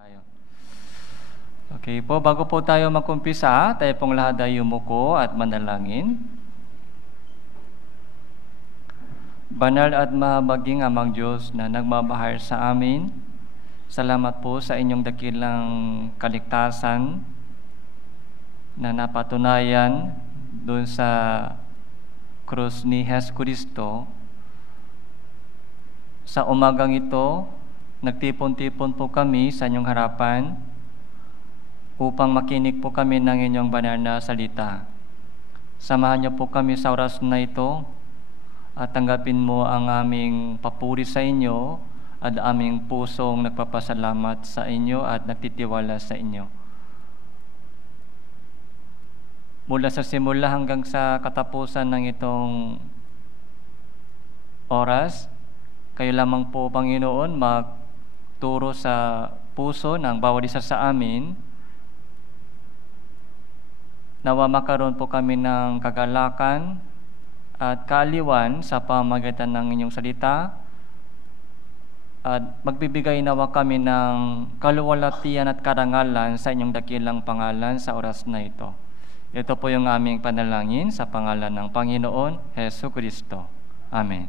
Tayo. Okay po, bago po tayo mag-umpisa, tayo pong lahat ay yumuko at manalangin. Banal at mahabaging Amang Diyos na nagmamahal sa amin, salamat po sa inyong dakilang kaligtasan na napatunayan doon sa krus ni Jesucristo. Sa umagang ito, nagtipon-tipon po kami sa inyong harapan upang makinig po kami ng inyong banal na salita. Samahan niyo po kami sa oras na ito at tanggapin mo ang aming papuri sa inyo at aming pusong nagpapasalamat sa inyo at nagtitiwala sa inyo. Mula sa simula hanggang sa katapusan ng itong oras, kayo lamang po, Panginoon, magturo sa puso ng bawat isa sa amin. Nawa makaroon po kami ng kagalakan at kaaliwan sa pamamagitan ng inyong salita at magbibigay nawa kami ng kaluwalhatian at karangalan sa inyong dakilang pangalan sa oras na ito. Ito po yung aming panalangin sa pangalan ng Panginoon Jesucristo. Amen.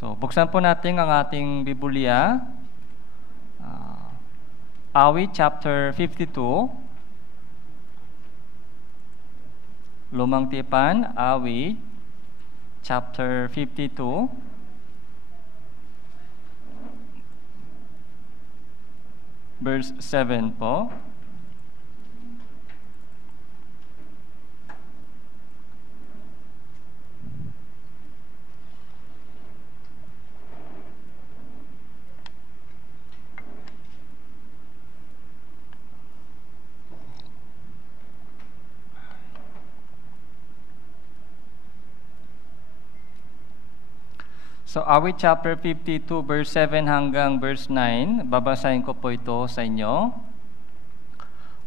So, buksan po natin ang ating Biblia. Awit chapter 52. Lumang Tipan, Awit chapter 52. Verse 7 po. So, Awit chapter 52, verse 7 hanggang verse 9, babasahin ko po ito sa inyo.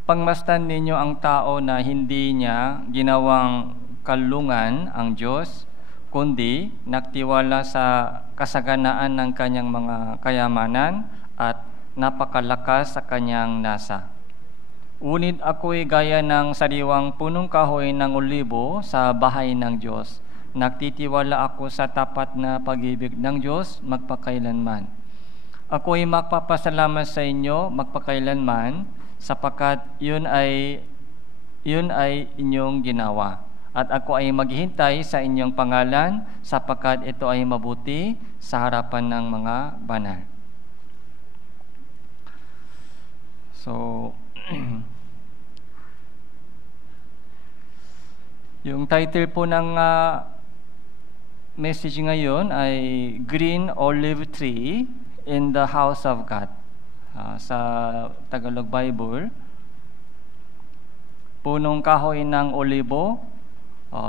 Pagmasdan ninyo ang tao na hindi niya ginawang kalungan ang Diyos, kundi nagtiwala sa kasaganaan ng kanyang mga kayamanan at napakalakas sa kanyang nasa. Unid ako'y gaya ng sariwang punong kahoy ng olibo sa bahay ng Diyos. Nagtitiwala ako sa tapat na pag-ibig ng Diyos magpakailanman. Ako'y magpapasalamat sa inyo magpakailanman sapagkat yun ay inyong ginawa. At ako ay maghihintay sa inyong pangalan sapagkat ito ay mabuti sa harapan ng mga banal. So, yung title po ng message ngayon ay Green Olive Tree in the House of God. Sa Tagalog Bible, punong kahoy ng olibo,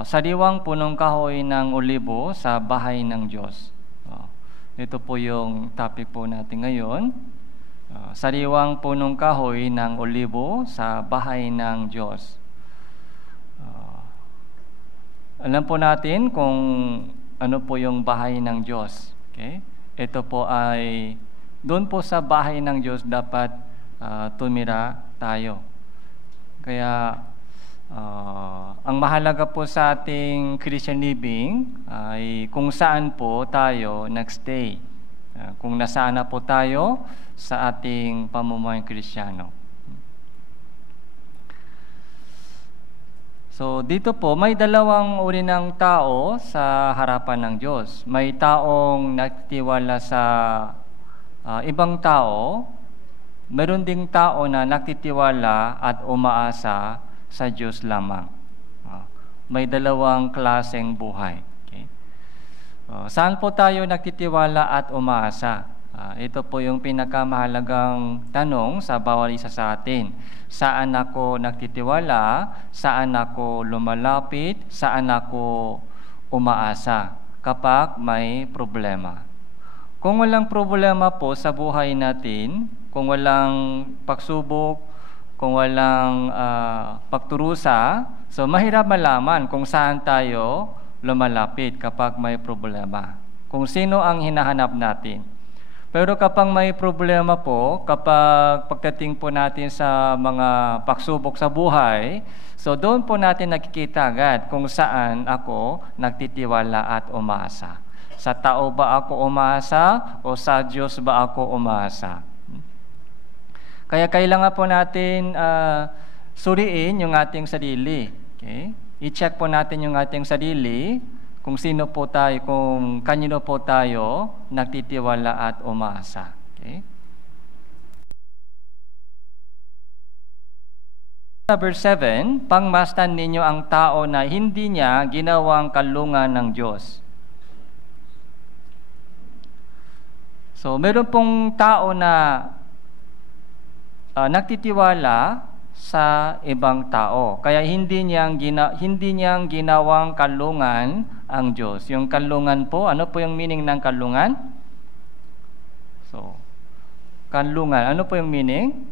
sariwang punong kahoy ng olibo sa bahay ng Diyos. Ito po yung topic po natin ngayon. Sariwang punong kahoy ng olibo sa bahay ng Diyos. Alam po natin kung ano po yung bahay ng Diyos. Okay? Ito po ay, doon po sa bahay ng Diyos dapat tumira tayo. Kaya, ang mahalaga po sa ating Christian living ay kung saan po tayo nagstay. Kung nasaan na po tayo sa ating pamumuhay Kristiyano. So, dito po, may dalawang uri ng tao sa harapan ng Diyos. May taong nagtitiwala sa ibang tao, meron ding tao na nagtitiwala at umaasa sa Diyos lamang. May dalawang klaseng buhay. Okay? Saan po tayo nagtitiwala at umaasa? Ito po yung pinakamahalagang tanong sa bawat isa sa atin. Saan ako nagtitiwala? Saan ako lumalapit? Saan ako umaasa kapag may problema? Kung walang problema po sa buhay natin, kung walang pagsubok, kung walang pagturusa, so mahirap malaman kung saan tayo lumalapit kapag may problema. Kung sino ang hinahanap natin. Pero kapag may problema po, kapag pagdating po natin sa mga pagsubok sa buhay, so doon po natin nakikita agad kung saan ako nagtitiwala at umasa. Sa tao ba ako umasa o sa Diyos ba ako umasa? Kaya kailangan po natin suriin yung ating sarili. Okay? I-check po natin yung ating sarili kung sino po tayo, kung kanino po tayo nagtitiwala at umasa. Okay? Number 7, pangmasdan ninyo ang tao na hindi niya ginawang kalungan ng Diyos. So, meron pong tao na nagtitiwala sa ibang tao. Kaya hindi niyang ginawang kalungan ang Diyos. Yung kalungan po, ano po yung meaning ng kalungan? So, kalungan, ano po yung meaning?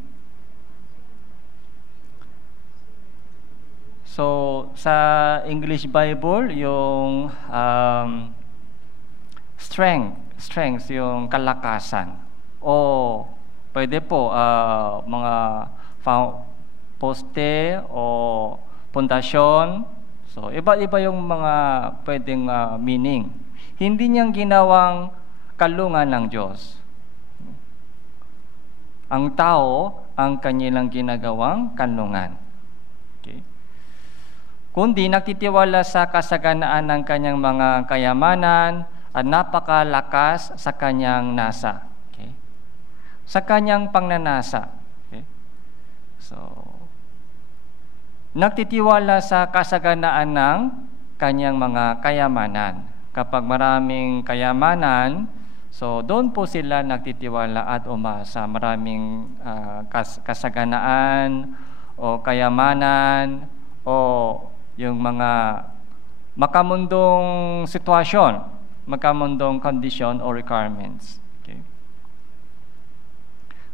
So, sa English Bible, yung strength, yung kalakasan. O pwede po mga poste o pundasyon. So, iba-iba yung mga pwedeng meaning. Hindi niyang ginawang kalungan ng Diyos. Ang tao ang kanilang ginagawang kalungan. Okay? Kundi nagtitiwala sa kasaganaan ng kanyang mga kayamanan at napakalakas sa kanyang nasa. Okay? Sa kanyang pangnanasa. Okay? So, nagtitiwala sa kasaganaan ng kanyang mga kayamanan. Kapag maraming kayamanan, so doon po sila nagtitiwala at umasa. Maraming kasaganaan o kayamanan o yung mga makamundong sitwasyon, makamundong condition or requirements. Okay.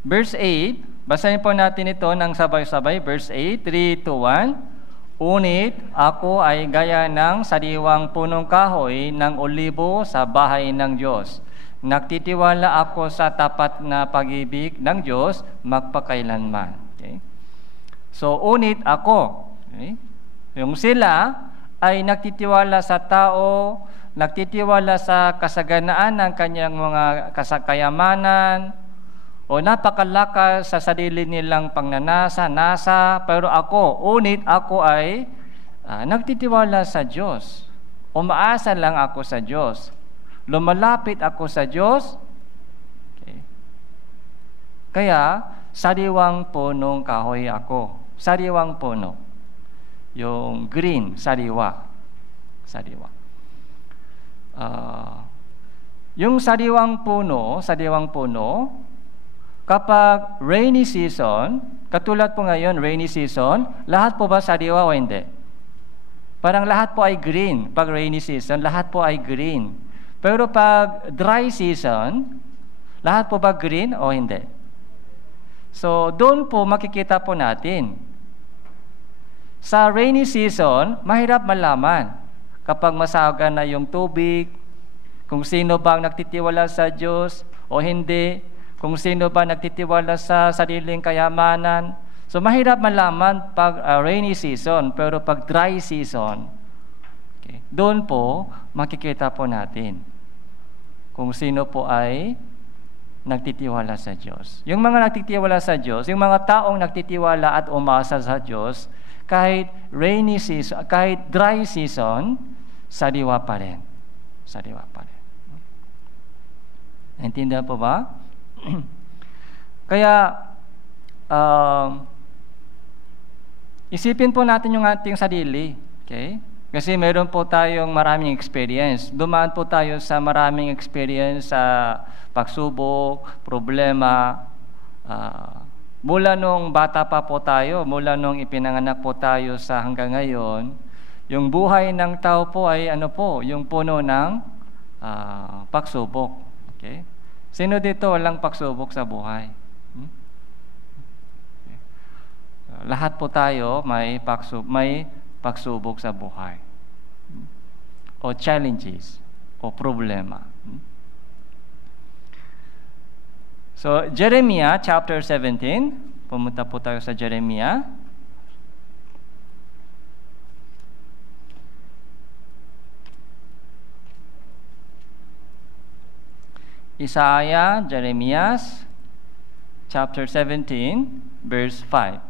Verse 8, basahin po natin ito ng sabay-sabay. Verse 8, 3, 2, 1. Unit, ako ay gaya ng sariwang punong kahoy ng olibo sa bahay ng Diyos. Nagtitiwala ako sa tapat na pag-ibig ng Diyos magpakailanman. Okay. So, unit ako. Okay. Yung sila ay nagtitiwala sa tao, nagtitiwala sa kasaganaan ng kanyang mga kayamanan, o napakalakas sa sarili nilang pangnanasa, pero unit ako ay nagtitiwala sa Diyos. Umaasa lang ako sa Diyos. Lumalapit ako sa Diyos. Okay. Kaya, sariwang punong kahoy ako. Sariwang puno. Yung green, sariwa. Yung sariwang puno, kapag rainy season, katulad po ngayon, rainy season, lahat po ba sariwa o hindi? Parang lahat po ay green. Pag rainy season, lahat po ay green. Pero pag dry season, lahat po ba green o hindi? So, doon po makikita po natin. Sa rainy season, mahirap malaman kapag masaga na yung tubig, kung sino bang nagtitiwala sa Diyos o hindi, kung sino ba nagtitiwala sa sariling kayamanan. So, mahirap malaman pag rainy season, pero pag dry season, okay, doon po makikita po natin kung sino po ay nagtitiwala sa Diyos. Yung mga nagtitiwala sa Diyos, yung mga taong nagtitiwala at umasa sa Diyos, kahit rainy season, kahit dry season, sariwa pa rin. Sariwa pa rin. Naintindihan po ba? Kaya, isipin po natin yung ating sarili. Okay? Kasi meron po tayong maraming experience. Dumaan po tayo sa maraming experience sa pagsubok, problema, mula nung bata pa po tayo, mula nung ipinanganak po tayo sa hanggang ngayon, yung buhay ng tao po ay yung puno ng pagsubok. Okay? Sino dito walang pagsubok sa buhay? Okay. Lahat po tayo may pagsubok sa buhay. O challenges o problema. So, Jeremiah chapter 17. Pumunta po tayo sa Jeremiah. Isaiah, Jeremiah, chapter 17, verse 5.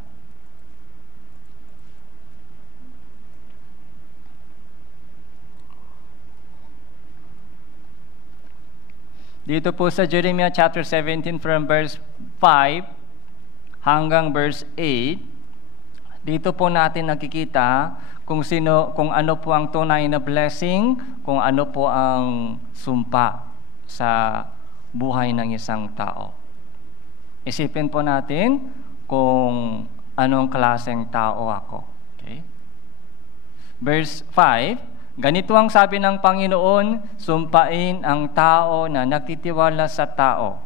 Dito po sa Jeremiah chapter 17 from verse 5 hanggang verse 8, dito po natin nakikita kung ano po ang tunay na blessing, kung ano po ang sumpa sa buhay ng isang tao. Isipin po natin kung anong klaseng tao ako. Okay? Verse 5, ganito ang sabi ng Panginoon, sumpain ang tao na nagtitiwala sa tao.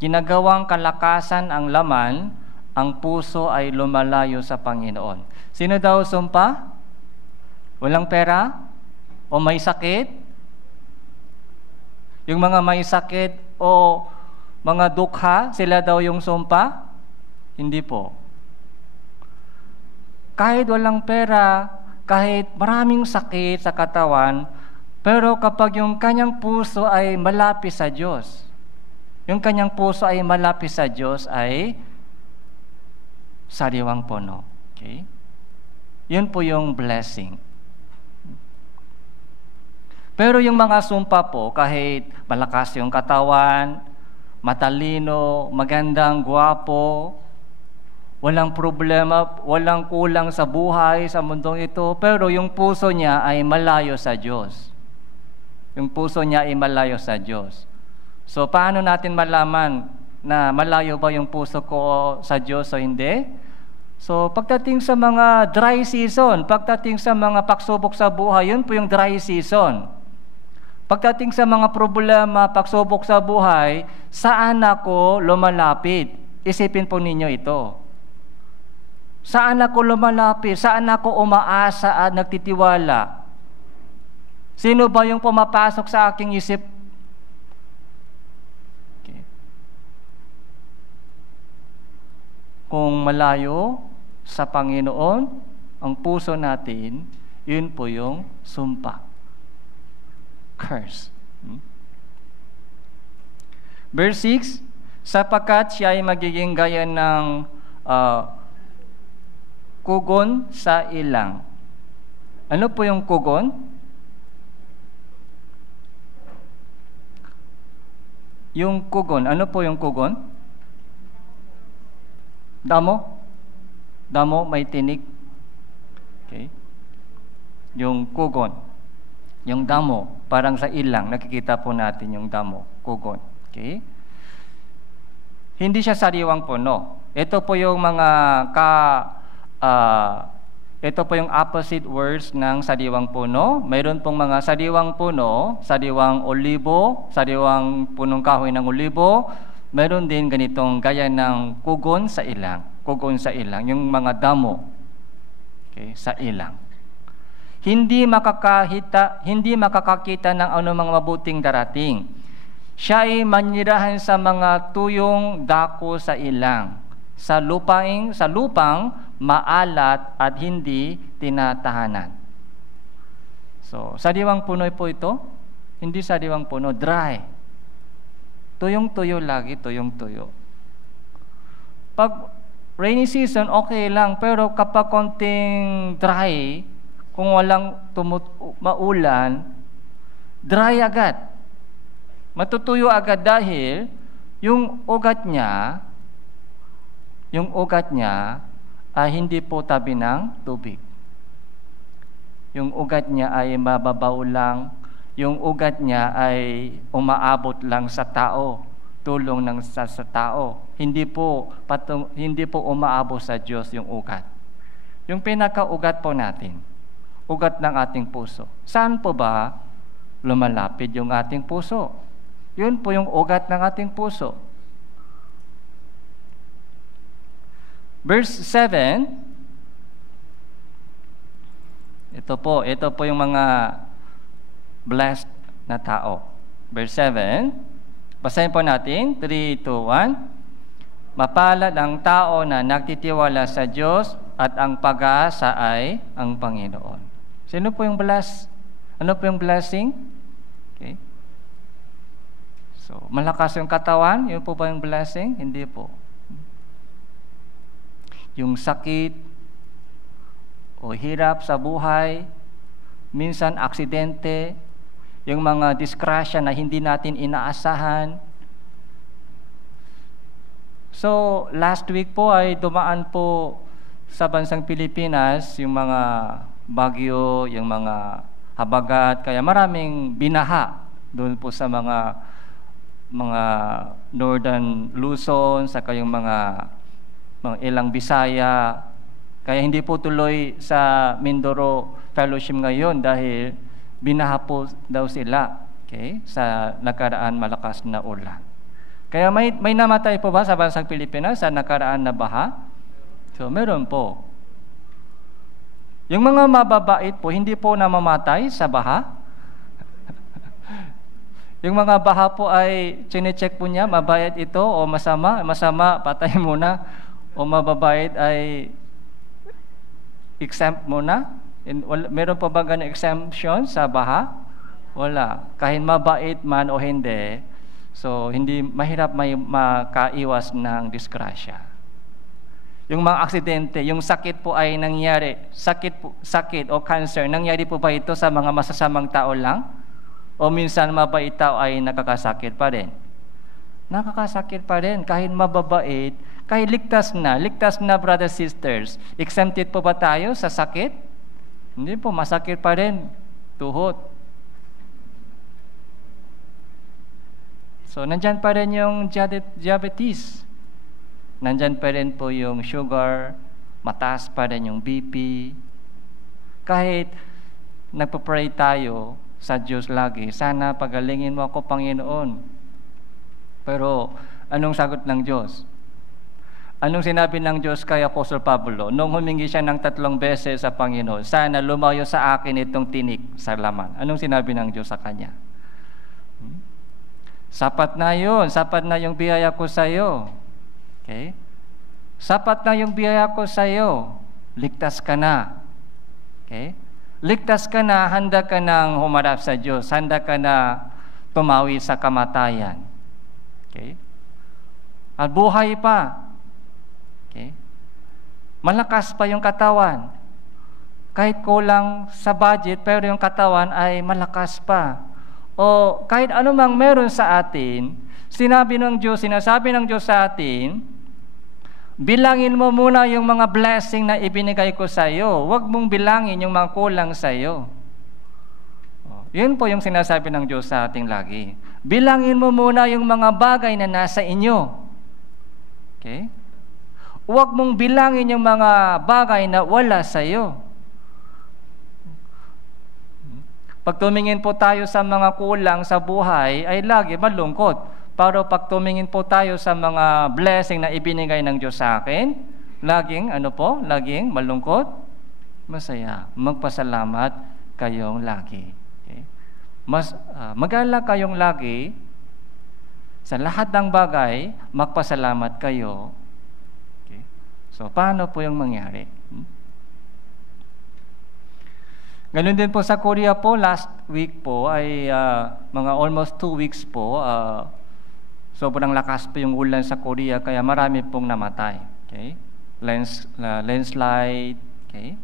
Ginagawang kalakasan ang laman, ang puso ay lumalayo sa Panginoon. Sino daw sumpa? Walang pera? O may sakit? Yung mga may sakit o mga dukha, sila daw yung sumpa? Hindi po. Kahit walang pera, kahit maraming sakit sa katawan, pero kapag yung kanyang puso ay malapit sa Diyos, yung kanyang puso ay malapit sa Diyos ay sariwang puno. Okay? Yun po yung blessing. Pero yung mga sumpa po, kahit malakas yung katawan, matalino, magandang, gwapo, walang problema, walang kulang sa buhay, sa mundong ito, pero yung puso niya ay malayo sa Diyos. Yung puso niya ay malayo sa Diyos. So, paano natin malaman na malayo ba yung puso ko sa Diyos o hindi? So, pagdating sa mga dry season, pagdating sa mga pagsubok sa buhay, yun po yung dry season. Pagdating sa mga problema, pagsubok sa buhay, saan ako lumalapit? Isipin po ninyo ito. Saan ako lumalapit? Saan ako umaasa at nagtitiwala? Sino ba yung pumapasok sa aking isip? Okay. Kung malayo sa Panginoon, ang puso natin, yun po yung sumpa. Curse. Verse 6, sapagkat siya ay magiging gaya ng kugon sa ilang. Ano po yung kugon? Yung kugon, ano po yung kugon? Damo? Damo, may tinik. Okay. Yung kugon. Yung damo, parang sa ilang, nakikita po natin yung damo, kugon. Okay. Hindi siya sariwang puno. Ito po yung mga ito po yung opposite words ng sariwang puno. Mayroon pong mga sariwang puno, sariwang olibo, sariwang punong kahoy ng olibo. Mayroon din ganitong gaya ng kugon sa ilang. Kugon sa ilang, yung mga damo. Okay, sa ilang. Hindi makakakita ng anumang mabuting darating. Siya ay manirahan sa mga tuyong dako sa ilang. Sa lupang maalat at hindi tinatahanan. So, sariwang puno po ito. Hindi sariwang puno, dry. Tuyong-tuyo lagi, tuyong-tuyo. Pag rainy season, okay lang. Pero kapag konting dry, kung walang maulan, dry agad. Matutuyo agad dahil yung ugat niya ay hindi po tabi ng tubig. Yung ugat niya ay mababaw lang. Yung ugat niya ay umaabot lang sa tao. Tulong ng sa tao. Hindi po umaabot sa Diyos yung ugat. Yung pinaka-ugat po natin, ugat ng ating puso. Saan po ba lumalapit yung ating puso? Yun po yung ugat ng ating puso. Verse 7, ito po yung mga blessed na tao. Verse 7, Basahin po natin, 3, 2, 1. Mapalad ang tao na nagtitiwala sa Diyos at ang pag-aasa ay ang Panginoon. Sino po yung ano po yung blessing? Okay. So, malakas yung katawan, yun po ba yung blessing? Hindi po. Yung sakit o hirap sa buhay, minsan aksidente, yung mga disgrasya na hindi natin inaasahan. So, last week po ay dumaan po sa bansang Pilipinas yung mga bagyo, yung mga habagat, kaya maraming binaha doon po sa mga northern Luzon, saka yung mga ilang Bisaya. Kaya hindi po tuloy sa Mindoro Fellowship ngayon dahil binaha po daw sila, okay, sa nakaraan malakas na ulan. Kaya may namatay po ba sa bansang Pilipinas sa nakaraan na baha? So, meron po. Yung mga mababait po, hindi po namamatay sa baha. Yung mga baha po ay chinecheck po niya, mabait ito o masama, patay muna. O mababait ay exempt muna. Meron pa ba ganang exemption sa baha? Wala. Kahit mabait man o hindi, so hindi mahirap makaiwas ng disgrasya. Yung mga aksidente, yung sakit po ay nangyari, sakit o cancer, nangyari po ba ito sa mga masasamang tao lang? O minsan mabait tao ay nakakasakit pa rin? Nakakasakit pa rin, kahit mababait, kahit ligtas na brothers, sisters. Exempted po ba tayo sa sakit? Hindi po, masakit pa rin, tuhod. So, nandyan pa rin yung diabetes. Nandyan pa rin po yung sugar, mataas pa rin yung BP. Kahit nagpa-pray tayo sa Diyos lagi, sana pagalingin mo ako, Panginoon. Pero, anong sagot ng Diyos? Anong sinabi ng Diyos kay Apostol Pablo? Nung humingi siya ng 3 beses sa Panginoon, sana lumayo sa akin itong tinik sa laman. Anong sinabi ng Diyos sa kanya? Sapat na yun. Sapat na yung biyaya ko sa iyo. Okay? Sapat na yung biyaya ko sa iyo. Ligtas ka na. Okay? Ligtas ka na, handa ka nang humarap sa Diyos. Handa ka na tumawi sa kamatayan. Okay? At buhay pa. Okay? Malakas pa yung katawan. Kahit kulang sa budget, pero yung katawan ay malakas pa. O kahit anumang meron sa atin, sinasabi ng Diyos sa atin, bilangin mo muna yung mga blessing na ibinigay ko sa iyo. Huwag mong bilangin yung mga kulang sa iyo. Yun po yung sinasabi ng Diyos sa ating lagi. Bilangin mo muna yung mga bagay na nasa inyo. Okay? Huwag mong bilangin yung mga bagay na wala sa iyo. Pag tumingin po tayo sa mga kulang sa buhay, ay lagi malungkot. Pero pag tumingin po tayo sa mga blessing na ibinigay ng Diyos sa akin, laging malungkot, masaya. Magpasalamat kayong lagi. Okay? Mag-alala kayong lagi sa lahat ng bagay, magpasalamat kayo. Okay? So, paano po yung mangyari? Ganun din po sa Korea po, last week po ay mga almost 2 weeks po, sobrang lakas po yung ulan sa Korea kaya marami pong namatay. Okay? Landslide, okay?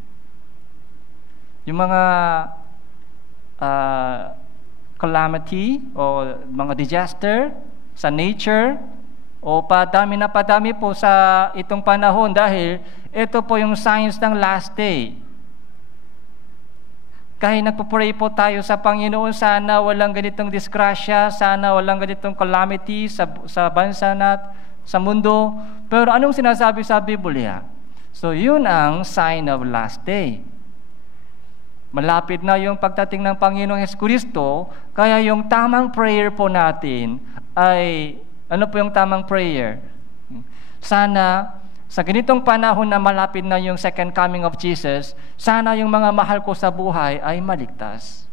Yung mga calamity o mga disaster sa nature o padami po sa itong panahon dahil ito po yung signs ng last day. Kahit nagpo-pray po tayo sa Panginoon, sana walang ganitong disgrasya, sana walang ganitong calamity sa bansa na sa mundo. Pero anong sinasabi sa Biblia? So yun ang sign of last day. Malapit na yung pagdating ng Panginoong Jesucristo, kaya yung tamang prayer po natin ay, ano po yung tamang prayer? Sana sa ganitong panahon na malapit na yung second coming of Jesus, sana yung mga mahal ko sa buhay ay maligtas.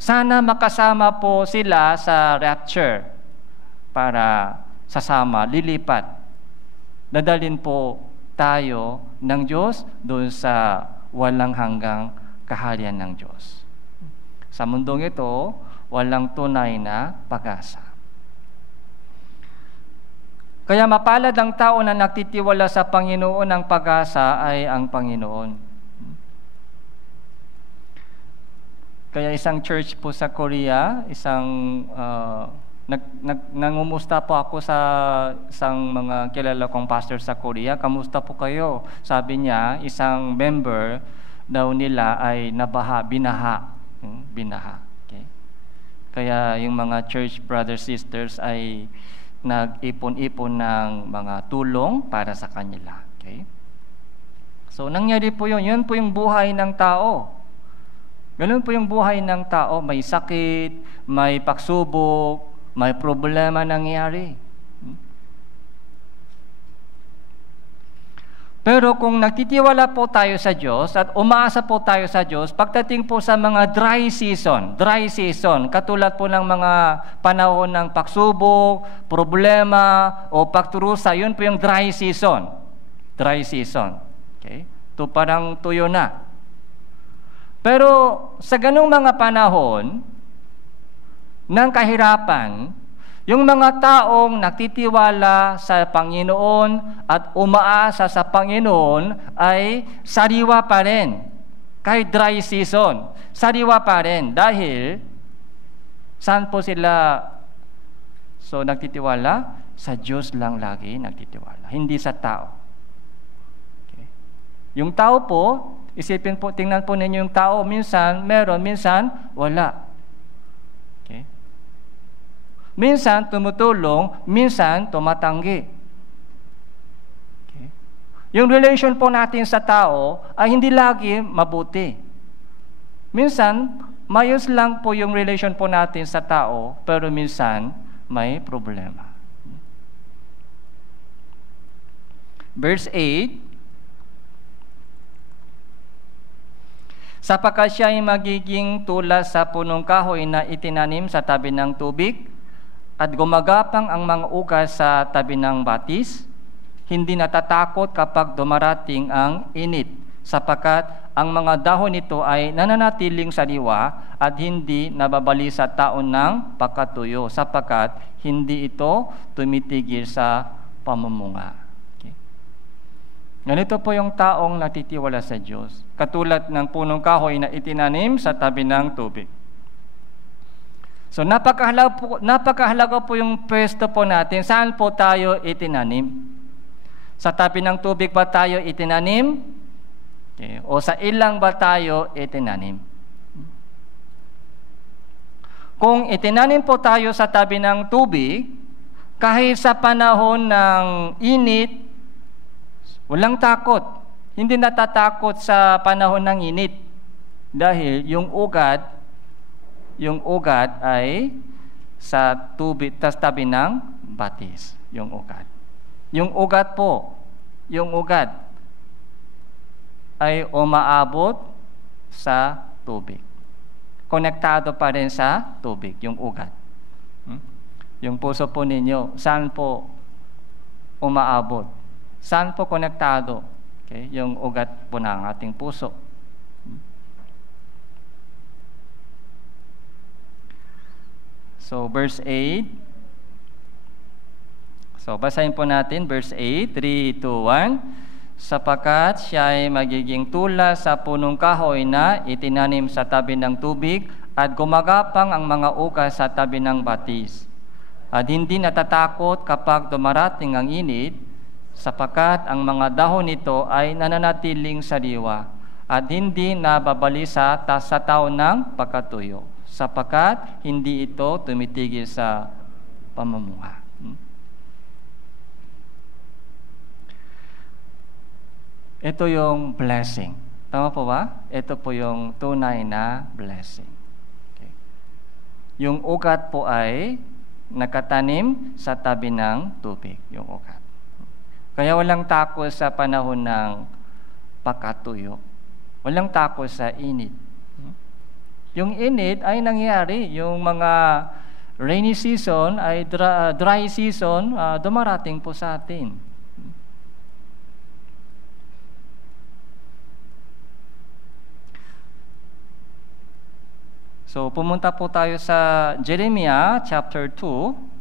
Sana makasama po sila sa rapture para sasama, lilipat. Dadalhin po tayo ng Diyos doon sa walang hanggang kaharian ng Diyos. Sa mundong ito, walang tunay na pag-asa. Kaya mapalad ang tao na nagtitiwala sa Panginoon, ang pag-asa ay ang Panginoon. Kaya isang church po sa Korea, nangumusta po ako sa isang mga kilala kong pastor sa Korea. Kamusta po kayo? Sabi niya, isang member daw nila ay binaha. Okay? Kaya yung mga church brothers sisters ay nag-ipon-ipon ng mga tulong para sa kanila. Okay? So nangyari po yun. Yun po yung buhay ng tao. Ganun po yung buhay ng tao. May sakit, may pagsubok, may problema nangyari. Pero kung nagtitiwala po tayo sa Diyos at umaasa po tayo sa Diyos, pagdating po sa mga dry season, katulad po ng mga panahon ng pagsubok, problema, o pagturusa, yun po yung dry season. Dry season. Okay? Ito parang tuyo na. Pero sa ganung mga panahon ng kahirapan, yung mga taong nagtitiwala sa Panginoon at umaasa sa Panginoon ay sariwa pa rin. Kahit dry season, sariwa pa rin. Dahil, saan po sila nagtitiwala? Sa Diyos lang lagi nagtitiwala, hindi sa tao. Okay. Yung tao po, tingnan po ninyo yung tao, minsan meron, minsan wala. Minsan tumutulong, minsan tumatanggi. Okay. Yung relation po natin sa tao ay hindi lagi mabuti. Minsan, mayos lang po yung relation po natin sa tao, pero minsan may problema. Verse 8, sapagkat siya ay magiging tulad sa punong kahoy na itinanim sa tabi ng tubig, at gumagapang ang mga ugas sa tabi ng batis, hindi natatakot kapag dumarating ang init, sapagkat ang mga dahon nito ay nananatiling sariwa at hindi nababali sa taon ng pagkatuyo, sapagkat hindi ito tumitigil sa pamumunga. Okay. Ganito po yung taong natitiwala sa Diyos, katulad ng punong kahoy na itinanim sa tabi ng tubig. So napakahalaga po yung pwesto po natin. Saan po tayo itinanim? Sa tabi ng tubig ba tayo itinanim? Okay. O sa ilang ba tayo itinanim? Kung itinanim po tayo sa tabi ng tubig, kahit sa panahon ng init, walang takot. Hindi natatakot sa panahon ng init. Dahil yung ugat ay sa tubig, tas tabi ng batis, yung ugat. Yung ugat ay umaabot sa tubig. Konektado pa rin sa tubig, yung ugat. Yung puso po ninyo, saan po umaabot? Saan po konektado? Okay? Yung ugat po ng ating puso. So, verse 8. So, basahin po natin, verse 8, 3, 2, 1. Sapagkat siya ay magiging tulad sa punong kahoy na itinanim sa tabi ng tubig at gumagapang ang mga ugas sa tabi ng batis. At hindi natatakot kapag dumarating ang init, sapagkat ang mga dahon nito ay nananatiling sariwa at hindi nababalisa sa taon ng pagkatuyo, sapagkat hindi ito tumitigil sa pamumuha. Ito yung blessing. Tama po ba? Ito po yung tunay na blessing. Okay. Yung ugat po ay nakatanim sa tabi ng tubig, yung ugat. Kaya walang takot sa panahon ng pagkatuyo. Walang takot sa init. Yung init ay nangyayari. Yung mga rainy season ay dry season, dumarating po sa atin. So, pumunta po tayo sa Jeremiah chapter 2.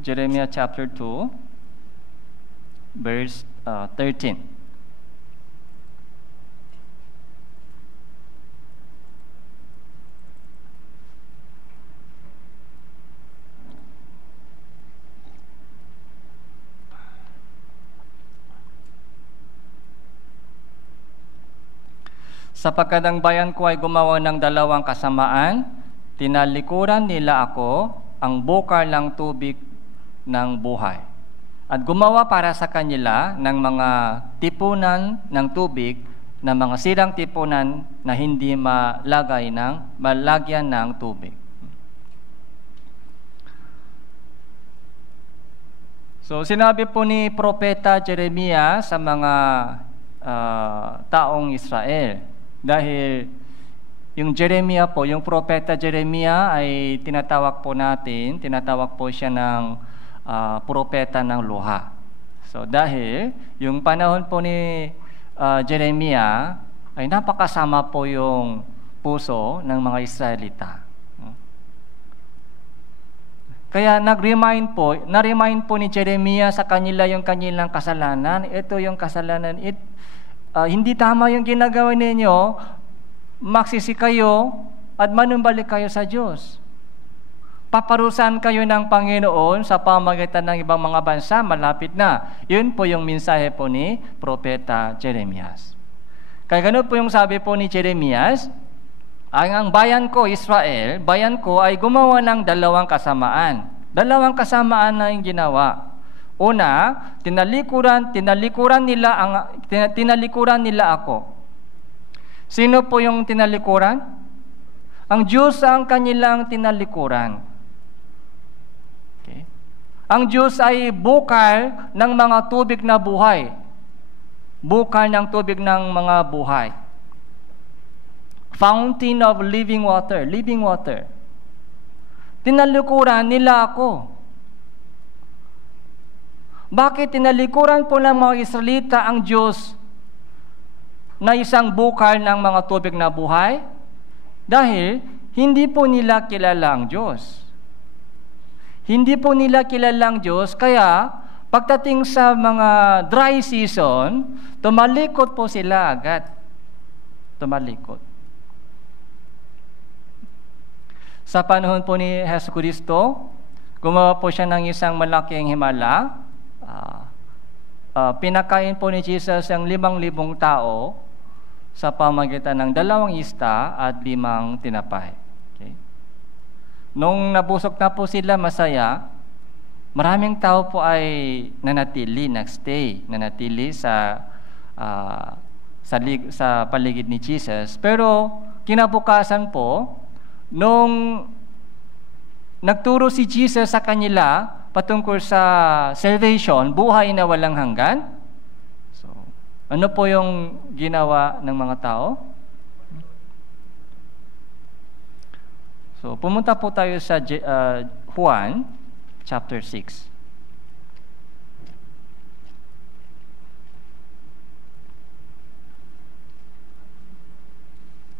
Jeremiah chapter 2, verse 13. Sapagkat ang bayan ko ay gumawa ng dalawang kasamaan, tinalikuran nila ako, ang bukal ng tubig ng buhay. At gumawa para sa kanila ng mga tipunan ng tubig, ng mga sirang tipunan na hindi malagyan ng tubig. So sinabi po ni Propeta Jeremiah sa mga taong Israel, dahil yung Jeremiah po, yung Propeta Jeremiah ay tinatawag po siya ng propeta ng luha. So dahil yung panahon po ni Jeremiah ay napakasama po yung puso ng mga Israelita. Kaya na-remind po ni Jeremiah sa kanila yung kanilang kasalanan. Ito yung kasalanan, hindi tama yung ginagawa ninyo, magsisi kayo at manumbalik kayo sa Diyos. Paparusahan kayo ng Panginoon sa pamamagitan ng ibang mga bansa, malapit na. Yun po yung mensahe po ni Propeta Jeremiah. Kaya ganun po yung sabi po ni Jeremiah, ang bayan ko, Israel, bayan ko ay gumawa ng dalawang kasamaan. Dalawang kasamaan na yung ginawa. Una, tinalikuran nila ako. Sino po yung tinalikuran? Ang Diyos ang kanilang tinalikuran. Ang Diyos ay bukal ng mga tubig na buhay. Bukal ng tubig ng mga buhay. Fountain of living water. Living water. Tinalikuran nila ako. Bakit tinalikuran po ng mga Israelita ang Diyos na isang bukal ng mga tubig na buhay? Dahil hindi po nila kilala ang Diyos. Hindi po nila kilala ang Diyos, kaya pagdating sa mga dry season, tumalikod po sila agad. Tumalikod. Sa panahon po ni Hesus Kristo, gumawa po siya ng isang malaking himala. Pinakain po ni Jesus ang 5,000 tao sa pamamagitan ng 2 isda at 5 tinapay. Nung nabusog na po sila, masaya, maraming tao po ay nanatili sa paligid ni Jesus. Pero kinabukasan po, nung nagturo si Jesus sa kanila patungkol sa salvation, buhay na walang hanggan, so, ano po yung ginawa ng mga tao? So, pumunta po tayo sa Juan chapter 6.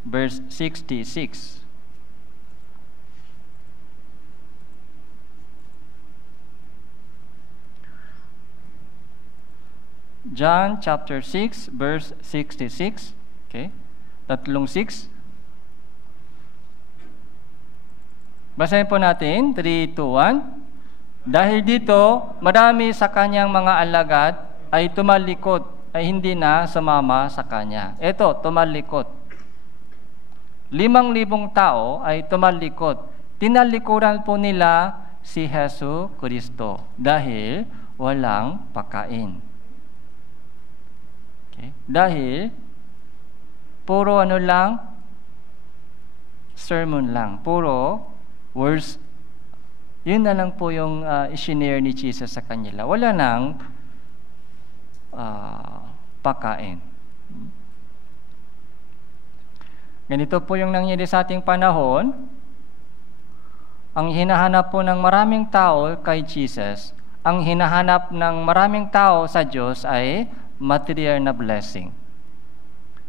Verse 66. John chapter 6 verse 66. Okay? 36. Basahin po natin, 3, 2, 1. Dahil dito, marami sa kanyang mga alagad ay tumalikod, ay hindi na sumama sa kanya. Ito, tumalikod. 5,000 tao ay tumalikod. Tinalikuran po nila si Hesus Kristo dahil walang pagkain. Okay? Dahil puro sermon lang, puro words, yun na lang po yung isinare ni Jesus sa kanila. Wala nang pagkain. Ganito po yung nangyari sa ating panahon. Ang hinahanap po ng maraming tao kay Jesus, ang hinahanap ng maraming tao sa Diyos ay material na blessing.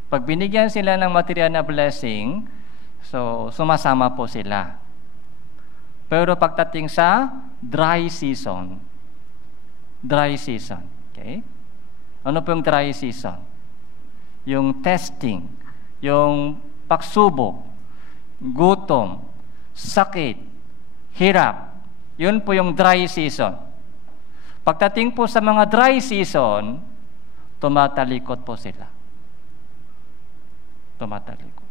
Pag binigyan sila ng material na blessing, so sumasama po sila. Pero pagdating sa dry season, okay? Ano po yung dry season? Yung testing, yung pagsubok, gutom, sakit, hirap. Yun po yung dry season. Pagdating po sa mga dry season, tumatalikod po sila. Tumatalikod.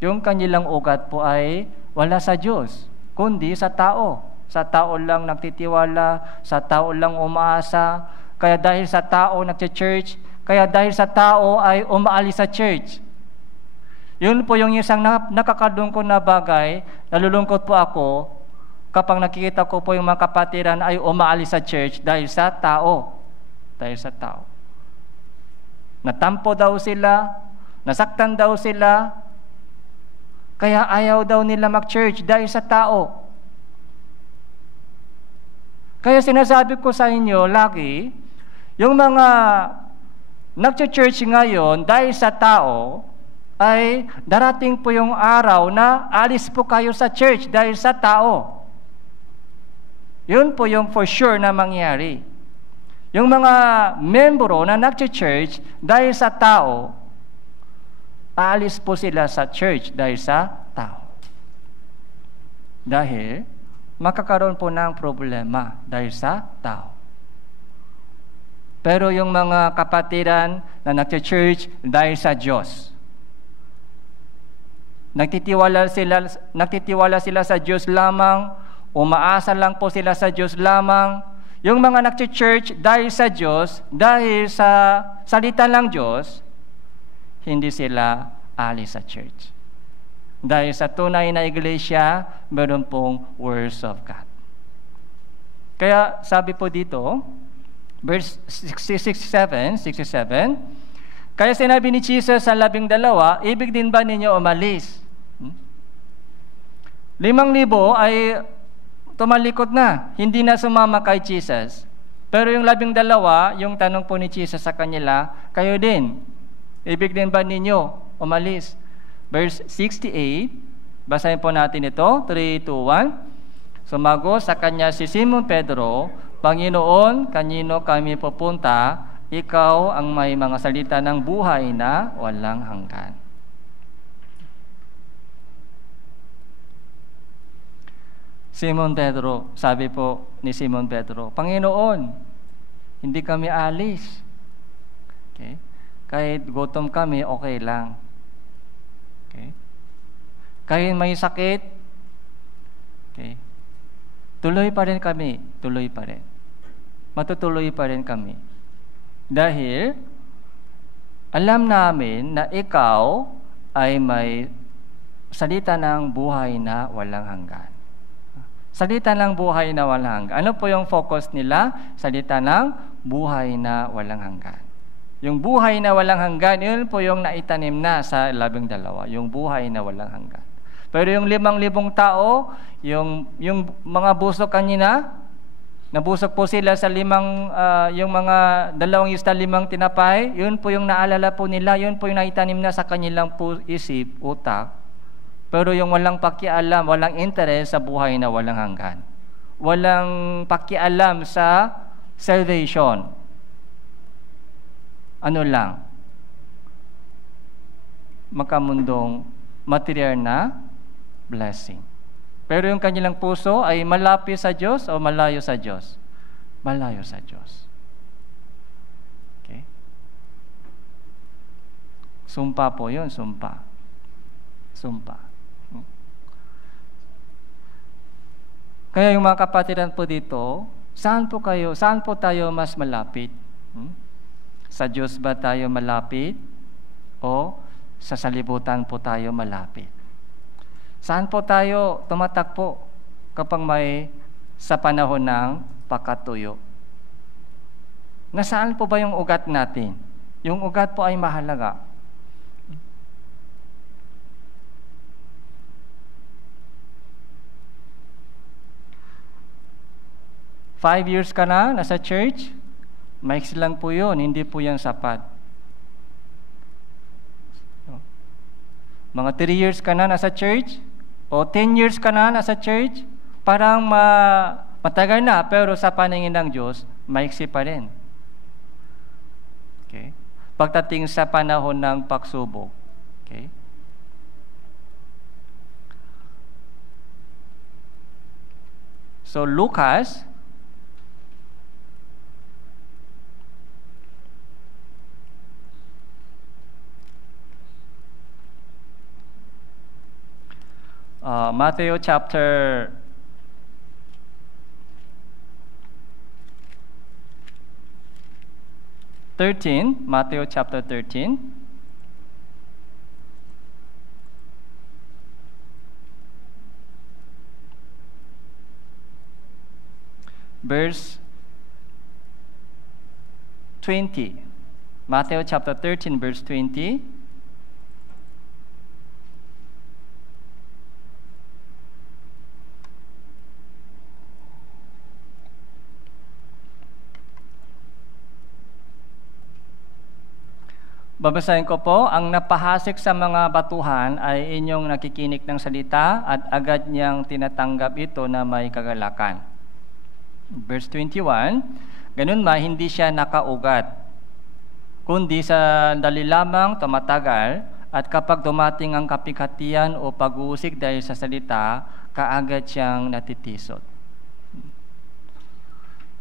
Yung kanilang ugat po ay wala sa Diyos, kundi sa tao. Sa tao lang nagtitiwala, sa tao lang umaasa. Kaya dahil sa tao nagche-church, kaya dahil sa tao ay umaalis sa church. Yun po yung isang nakakalungkot na bagay. Nalulungkot po ako kapag nakikita ko po yung mga kapatiran ay umaalis sa church dahil sa tao. Dahil sa tao. Natampo daw sila, nasaktan daw sila, kaya ayaw daw nila mag-church dahil sa tao. Kaya sinasabi ko sa inyo lagi, yung mga nag-church ngayon dahil sa tao, ay darating po yung araw na alis po kayo sa church dahil sa tao. Yun po yung for sure na mangyari. Yung mga membro na nag-church dahil sa tao, aalis po sila sa church dahil sa tao. Dahil makakaroon po ng problema dahil sa tao. Pero yung mga kapatiran na nag-church dahil sa Diyos, nagtitiwala sila sa Diyos lamang, umaasa lang po sila sa Diyos lamang. Yung mga nag-church dahil sa Diyos, dahil sa salita ng Diyos, hindi sila alis sa church. Dahil sa tunay na iglesia, meron pong words of God. Kaya sabi po dito, verse 67, kaya sinabi ni Jesus sa 12, ibig din ba ninyo umalis? 5,000 ay tumalikod na, hindi na sumama kay Jesus. Pero yung 12, yung tanong po ni Jesus sa kanila, kayo din, ibig din ba ninyo umalis? Verse 68, basahin po natin ito, 3, 2, 1. Sumagot sa kanya si Simon Pedro, Panginoon, kanino kami pupunta? Ikaw ang may mga salita ng buhay na walang hanggan. Simon Pedro, sabi po ni Simon Pedro, Panginoon, hindi kami alis. Okay? Kahit gutom kami, okay lang. Okay? Kahit may sakit, okay? Tuloy pa rin kami. Tuloy pa rin. Matutuloy pa rin kami. Dahil, alam namin na ikaw ay may salita ng buhay na walang hanggan. Salita ng buhay na walang hanggan. Ano po yung focus nila? Salita ng buhay na walang hanggan. Yung buhay na walang hanggan, yun po yung naitanim na sa 12. Yung buhay na walang hanggan. Pero yung 5,000 tao, yung mga busok kanina, nabusok po sila sa yung mga 2 isda 5 tinapay, yun po yung naalala po nila, yun po yung naitanim na sa kanilang isip, utak. Pero yung walang pakialam, walang interest sa buhay na walang hanggan. Walang pakialam sa salvation. Ano lang? Makamundong material na blessing. Pero yung kanilang puso ay malapit sa Diyos o malayo sa Diyos? Malayo sa Diyos. Okay? Sumpa po yun, sumpa. Sumpa. Kaya yung mga kapatiran po dito, saan po tayo mas malapit? Sa Diyos ba tayo malapit? O sa salibutan po tayo malapit? Saan po tayo tumatakbo kapag sa panahon ng pagkatuyo? Nasaan po ba yung ugat natin? Yung ugat po ay mahalaga. Five years ka na, nasa church, maiksi lang po yun, hindi po yan sapat. Mga 3 years ka na nasa church, o 10 years ka na nasa church, parang matagal na, pero sa paningin ng Diyos, maiksi pa rin. Okay? Pagdating sa panahon ng pagsubok. Okay? So, Lucas, Matthew chapter 13, Matthew chapter 13. Verse 20. Matthew chapter 13, verse 20. Babasahin ko po, ang napahasik sa mga batuhan ay inyong nakikinig ng salita at agad niyang tinatanggap ito na may kagalakan. Verse 21, ganun hindi siya nakaugat, kundi sa dali lamang tumatagal at kapag dumating ang kapighatian o pag-uusig dahil sa salita, kaagad siyang natitisod.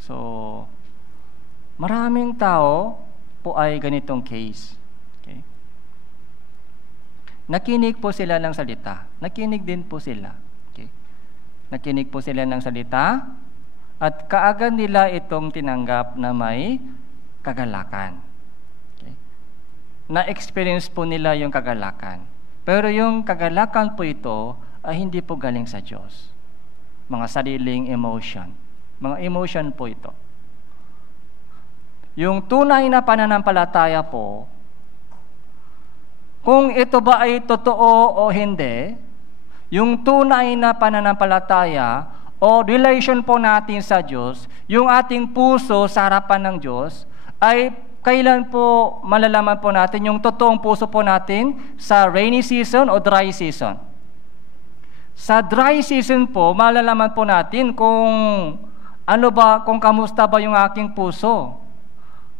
So, maraming tao po ay ganitong case. Nakinig po sila ng salita. Nakinig din po sila. Okay. Nakinig po sila ng salita at kaagad nila itong tinanggap na may kagalakan. Okay. Na-experience po nila yung kagalakan. Pero yung kagalakan po ito ay hindi po galing sa Diyos. Mga sariling emotion. Mga emotion po ito. Yung tunay na pananampalataya po, kung ito ba ay totoo o hindi, yung tunay na pananampalataya o relation po natin sa Diyos, yung ating puso sa harapan ng Diyos, ay kailan po malalaman po natin yung totoong puso po natin sa rainy season o dry season? Sa dry season po, malalaman po natin kung kamusta ba yung aking puso.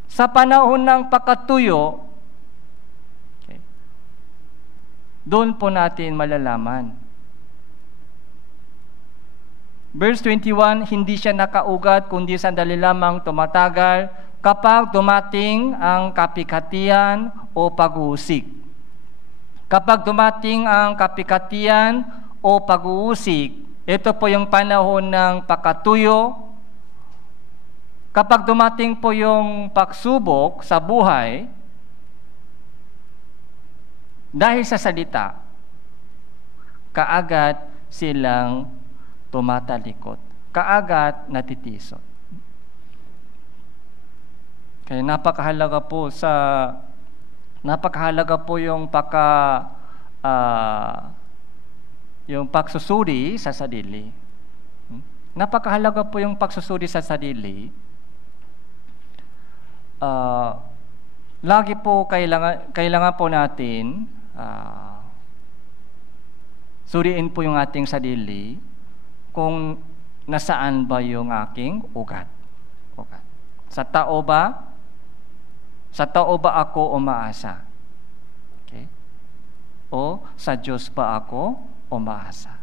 Sa panahon ng pagkatuyo, doon po natin malalaman. Verse 21, hindi siya nakaugat, kundi sandali lamang tumatagal kapag dumating ang kapighatian o pag-uusig. Kapag dumating ang kapighatian o pag-uusig, ito po yung panahon ng pagkatuyo. Kapag dumating po yung pagsubok sa buhay, dahil sa salita, kaagad silang tumatalikod. Kaagad natitisod. Kaya napakahalaga po yung pagsusuri sa sarili. Napakahalaga po yung pagsusuri sa sarili. Lagi po kailangan po natin suriin po yung ating sarili kung nasaan ba yung aking ugat. Sa tao ba ako umaasa? Okay? O sa Diyos ba ako umaasa?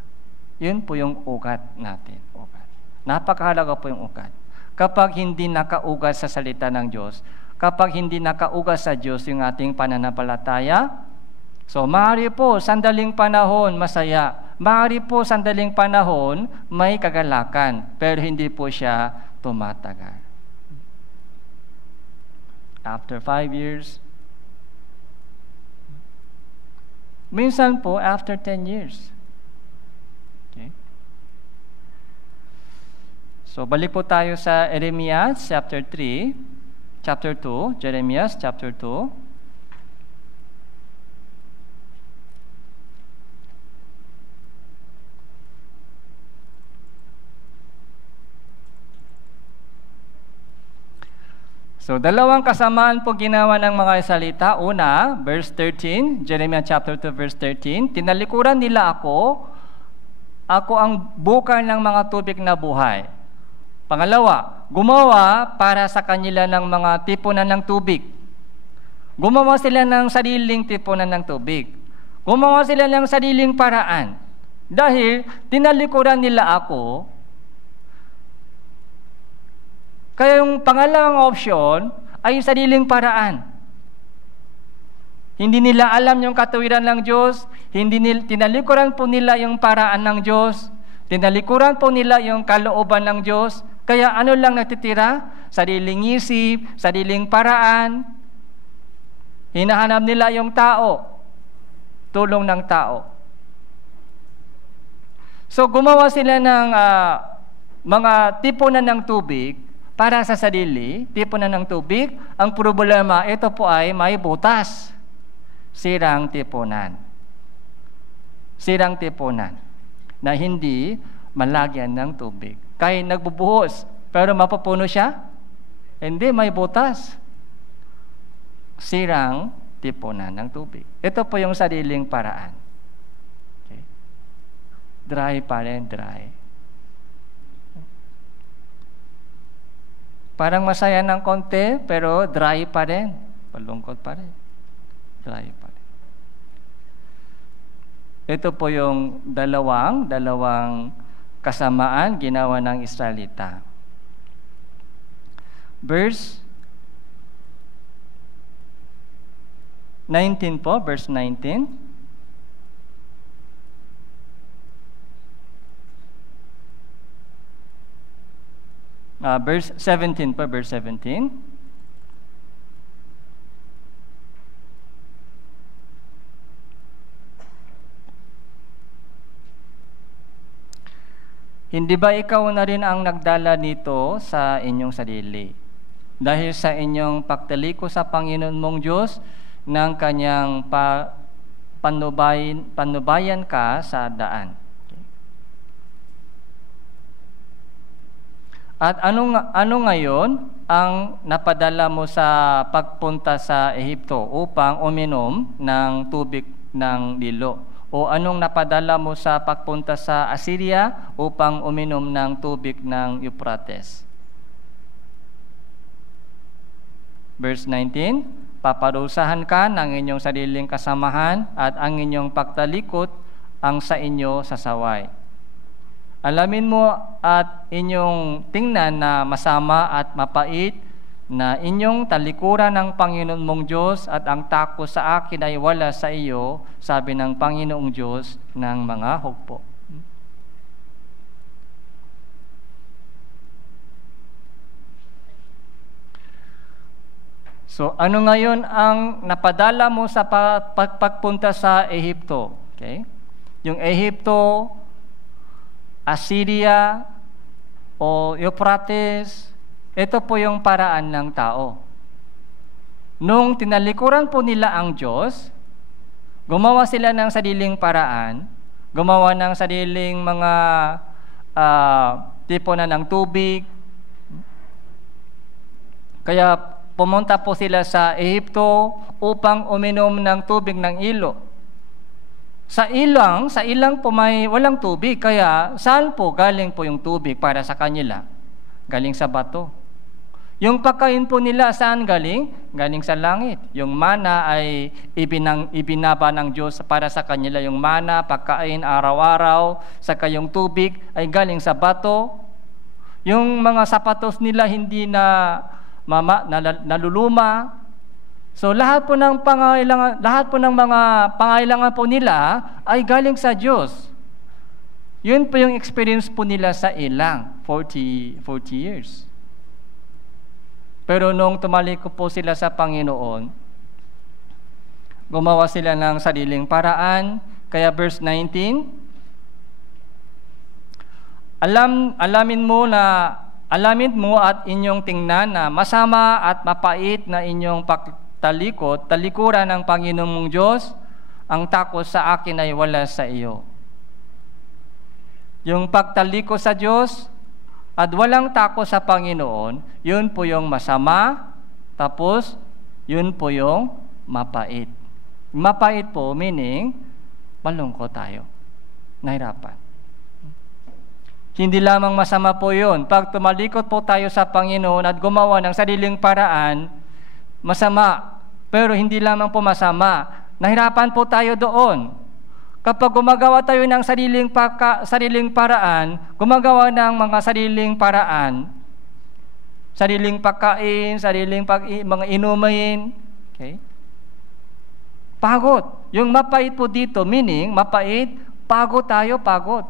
Yun po yung ugat natin. Napakahalaga po yung ugat. Kapag hindi nakaugat sa salita ng Diyos, kapag hindi nakaugat sa Diyos yung ating pananampalataya, so maaari po sandaling panahon masaya, maaari po sandaling panahon may kagalakan, pero hindi po siya tumatagal. After 5 years, minsan po after 10 years. Okay? So balik po tayo sa Jeremiah chapter 3. chapter 2, Jeremiah chapter 2. So, dalawang kasamaan po ginawa ng mga salita. Una, verse 13, Jeremiah chapter 2, verse 13. Tinalikuran nila ako ang bukal ng mga tubig na buhay. Pangalawa, gumawa para sa kanila ng mga tipunan ng tubig. Gumawa sila ng sariling tipunan ng tubig. Gumawa sila ng sariling paraan. Dahil tinalikuran nila ako. Kaya yung pangalawang option ay yung sariling paraan. Hindi nila alam yung katuwiran ng Diyos, tinalikuran po nila yung paraan ng Diyos, tinalikuran po nila yung kalooban ng Diyos, kaya ano lang natitira? Sariling isip, sariling paraan. Hinahanap nila yung tao, tulong ng tao. So gumawa sila ng mga tipunan ng tubig, para sa sarili, tipunan ng tubig. Ang problema, ito po ay may butas. Sirang tipunan. Sirang tipunan na hindi malagyan ng tubig. Kahit nagbubuhos, pero mapupuno siya? Hindi, may butas. Sirang tipunan ng tubig. Ito po yung sariling paraan. Okay. Dry pa rin, dry. Parang masaya ng konti, pero dry pa rin. Palungkot pa rin. Dry pa rin. Ito po yung dalawang kasamaan ginawa ng Israelita. Verse 19 po, verse 19. Verse 17 pa, verse 17. Hindi ba ikaw na rin ang nagdala nito sa inyong sarili? Dahil sa inyong pagtaliko sa Panginoon mong Diyos ng kanyang panubayan ka sa daan. At ano ngayon ang napadala mo sa pagpunta sa Ehipto upang uminom ng tubig ng Nilo? O anong napadala mo sa pagpunta sa Assyria upang uminom ng tubig ng Euphrates? Verse 19, paparusahan ka ng inyong sariling kasamahan at ang inyong pagtalikot ang sa inyo sasaway. Alamin mo at inyong tingnan na masama at mapait na inyong talikuran ng Panginoon mong Diyos at ang takot sa akin ay wala sa iyo, sabi ng Panginoong Diyos ng mga hukbo. So, ano ngayon ang napadala mo sa pagpunta sa Ehipto? Okay? Yung Ehipto, Assyria o Euphrates, ito po yung paraan ng tao. Nung tinalikuran po nila ang Diyos, gumawa sila ng sariling paraan, gumawa ng sariling mga tipunan ng tubig. Kaya pumunta po sila sa Ehipto upang uminom ng tubig ng ilo. Sa ilang po may walang tubig, kaya saan po galing po yung tubig para sa kanila? Galing sa bato. Yung pagkain po nila saan galing? Galing sa langit. Yung mana ay ibinaba ng Diyos para sa kanila. Yung mana, pagkain araw-araw, saka yung tubig ay galing sa bato. Yung mga sapatos nila hindi na naluluma. So lahat po ng mga pangailangan po nila ay galing sa Diyos. Yun po yung experience po nila sa ilang 40 years. Pero nung tumaliko po sila sa Panginoon, gumawa sila ng sariling paraan. Kaya verse 19, alamin mo na alamin mo at inyong tingnan na masama at mapait na inyong talikuran ng Panginoon mong Diyos, ang takot sa akin ay wala sa iyo. Yung pagtalikod sa Diyos at walang takot sa Panginoon, yun po yung masama, tapos yun po yung mapait. Mapait po, meaning malungkot tayo, nahirapan. Hindi lamang masama po yun. Pag tumalikod po tayo sa Panginoon at gumawa ng sariling paraan, masama. Pero hindi lamang po masama. Nahirapan po tayo doon. Kapag gumagawa tayo ng sariling paraan, gumagawa ng mga sariling paraan, sariling pagkain, mga inumain, okay? Pagod. Yung mapait po dito, meaning, mapait, pagod tayo, pagod.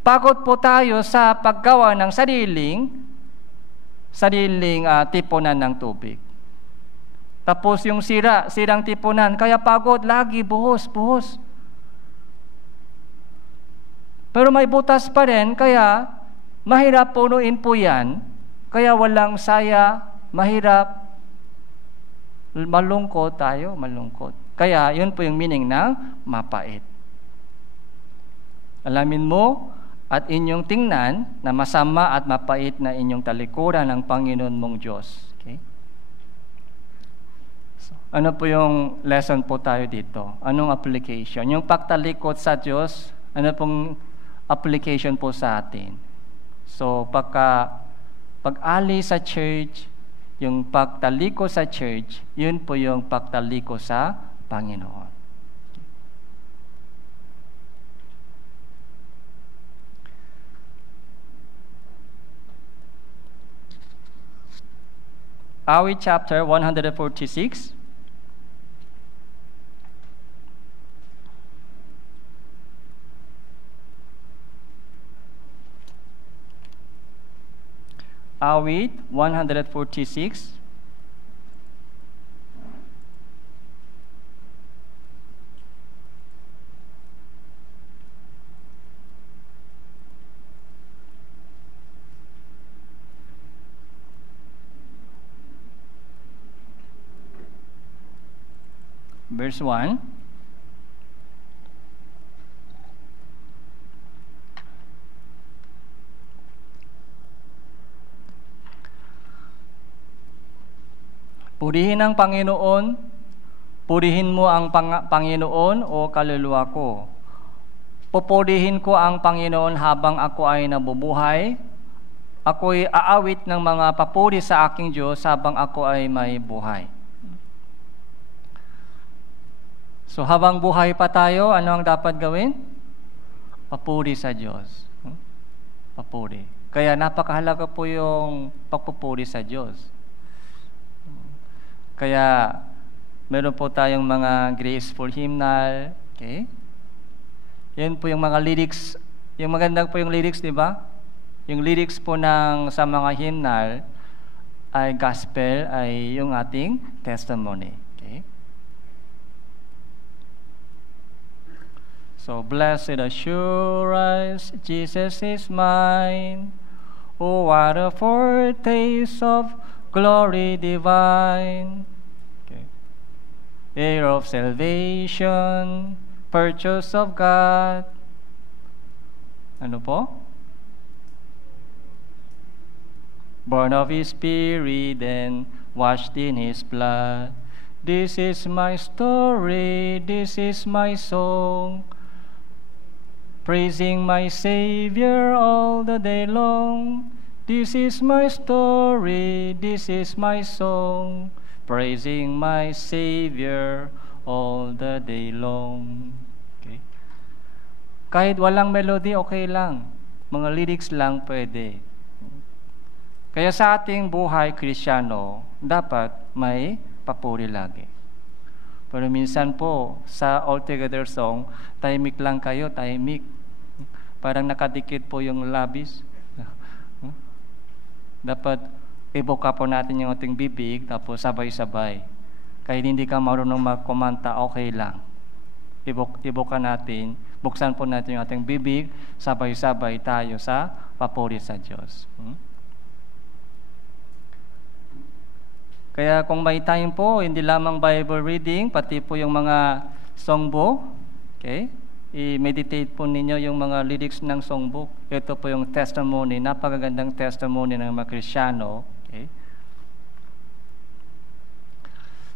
Pagod po tayo sa paggawa ng sariling tipunan ng tubig. Tapos yung sirang tipunan, kaya pagod, lagi, buhos. Pero may butas pa rin, kaya mahirap punuin po yan, kaya walang saya, mahirap, malungkot tayo. Kaya yun po yung meaning ng mapait. Alamin mo at inyong tingnan na masama at mapait na inyong talikuran ng Panginoon mong Diyos. Okay? So, ano po yung lesson po tayo dito? Anong application? Yung pagtalikod sa Diyos, ano pong application po sa atin? So, pag-ali sa church, yung pagtalikod sa church, yun po yung pagtalikod sa Panginoon. Awit chapter 146. Awit 146. Verse 1. Purihin ang Panginoon, purihin mo ang Panginoon o kaluluwa ko. Pupurihin ko ang Panginoon habang ako ay nabubuhay. Ako'y aawit ng mga papuri sa aking Diyos habang ako ay may buhay. So habang buhay pa tayo, ano ang dapat gawin? Papuri sa Diyos. Papuri. Kaya napakahalaga po yung pagpupuri sa Diyos. Kaya meron po tayong mga graceful hymnal. Okay? Yan po yung mga lyrics. Yung maganda po yung lyrics, di ba? Yung lyrics po sa mga hymnal ay gospel, ay yung ating testimony. Okay? So, blessed assurance, Jesus is mine. Oh, what a foretaste of glory divine. Okay. Heir of salvation, purchase of God. Ano po? Born of His Spirit and washed in His blood. This is my story, this is my song, praising my Savior all the day long. This is my story, this is my song, praising my Savior all the day long. Okay? Kahit walang melody, okay lang. Mga lyrics lang pwede. Kaya sa ating buhay Kristiyano, dapat may papuri lagi. Pero minsan po, sa All Together song, tahimik lang kayo, tahimik. Parang nakadikit po yung labis. Dapat ibuka po natin yung ating bibig, tapos sabay-sabay. Kahit hindi ka marunong magkomanta, okay lang. Ibuka natin, buksan po natin yung ating bibig, sabay-sabay tayo sa papuri sa Diyos. Kaya kung may time po, hindi lamang Bible reading, pati po yung mga songbook, okay? I-meditate po ninyo yung mga lyrics ng songbook. Ito po yung testimony, napakagandang testimony ng mga Kristiyano. Okay?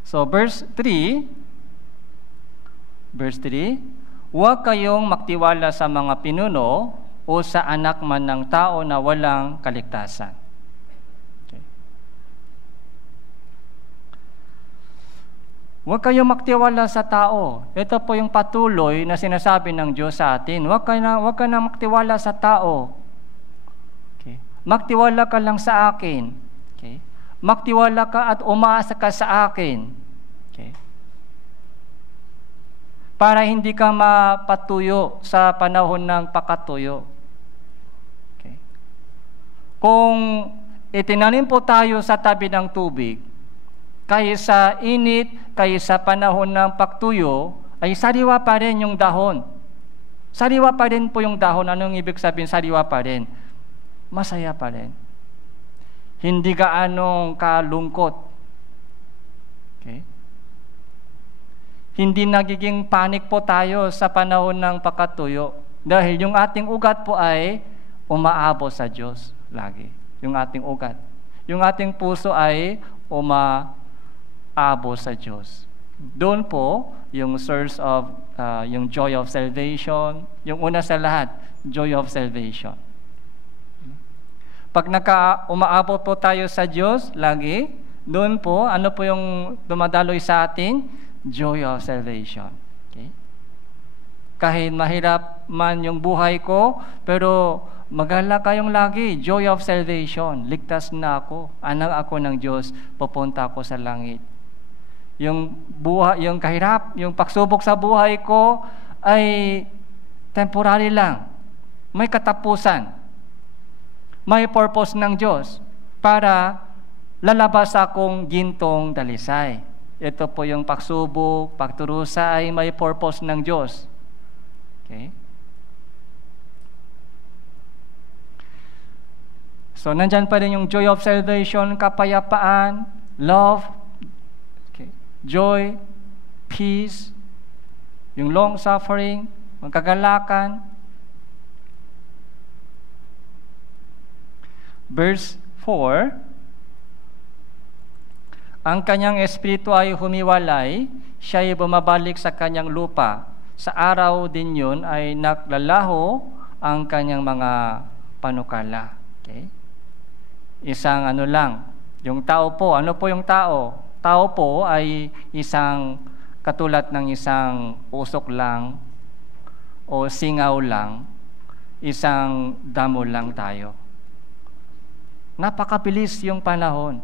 So, verse 3, huwag kayong magtiwala sa mga pinuno o sa anak man ng tao na walang kaligtasan. Okay. Huwag kayong magtiwala sa tao. Ito po yung patuloy na sinasabi ng Diyos sa atin. Huwag ka na magtiwala sa tao. Okay. Magtiwala ka lang sa akin. Okay. Magtiwala ka at umaasa ka sa akin. Okay. Para hindi ka mapatuyo sa panahon ng pakatuyo. Okay. Kung itinanim po tayo sa tabi ng tubig, kaysa init, kaysa panahon ng pagtuyo, ay sariwa pa rin yung dahon. Sariwa pa rin po yung dahon. Anong ibig sabihin sariwa pa rin? Masaya pa rin. Hindi gaanong kalungkot. Okay? Hindi nagiging panik po tayo sa panahon ng pagkatuyo. Dahil yung ating ugat po ay umaabot sa Diyos lagi. Yung ating ugat. Yung ating puso ay umaabot sa Diyos. Doon po yung source of, yung joy of salvation. Yung una sa lahat, joy of salvation. Pag umaabot po tayo sa Diyos lagi, doon po, ano po yung dumadaloy sa atin? Joy of salvation. Okay? Kahit mahirap man yung buhay ko, pero magala kayong lagi, joy of salvation. Ligtas na ako, anak ako ng Diyos, pupunta ako sa langit. Yung kahirap, yung pagsubok sa buhay ko ay temporary lang. May katapusan. May purpose ng Diyos para lalabas akong gintong dalisay. Ito po yung pagsubok, pagturusa ay may purpose ng Diyos. Okay? So, nandyan pa rin yung joy of salvation, kapayapaan, love, okay, joy, peace, yung long suffering, magkagalakan. Verse 4, ang kanyang espiritu ay humiwalay, siya ay bumabalik sa kanyang lupa. Sa araw din yun ay naglalaho ang kanyang mga panukala. Okay? Isang lang, yung tao po, ano po yung tao? Tao po ay isang katulad ng isang usok lang o singaw lang, isang damo lang tayo. Napakabilis yung panahon.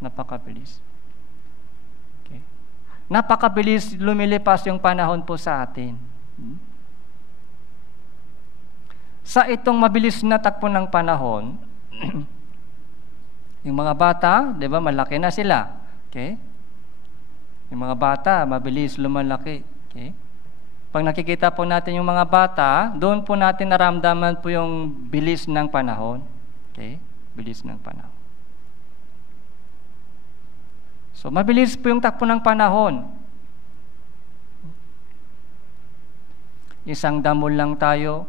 Napakabilis. Okay. Napakabilis lumilipas yung panahon po sa atin. Sa itong mabilis na takbo ng panahon, yung mga bata, di ba, malaki na sila. Okay? Yung mga bata, mabilis lumalaki. Okay? Pag nakikita po natin yung mga bata, doon po natin naramdaman po yung bilis ng panahon. Okay? Bilis ng panahon. So, mabilis po yung takbo ng panahon. Isang damol lang tayo.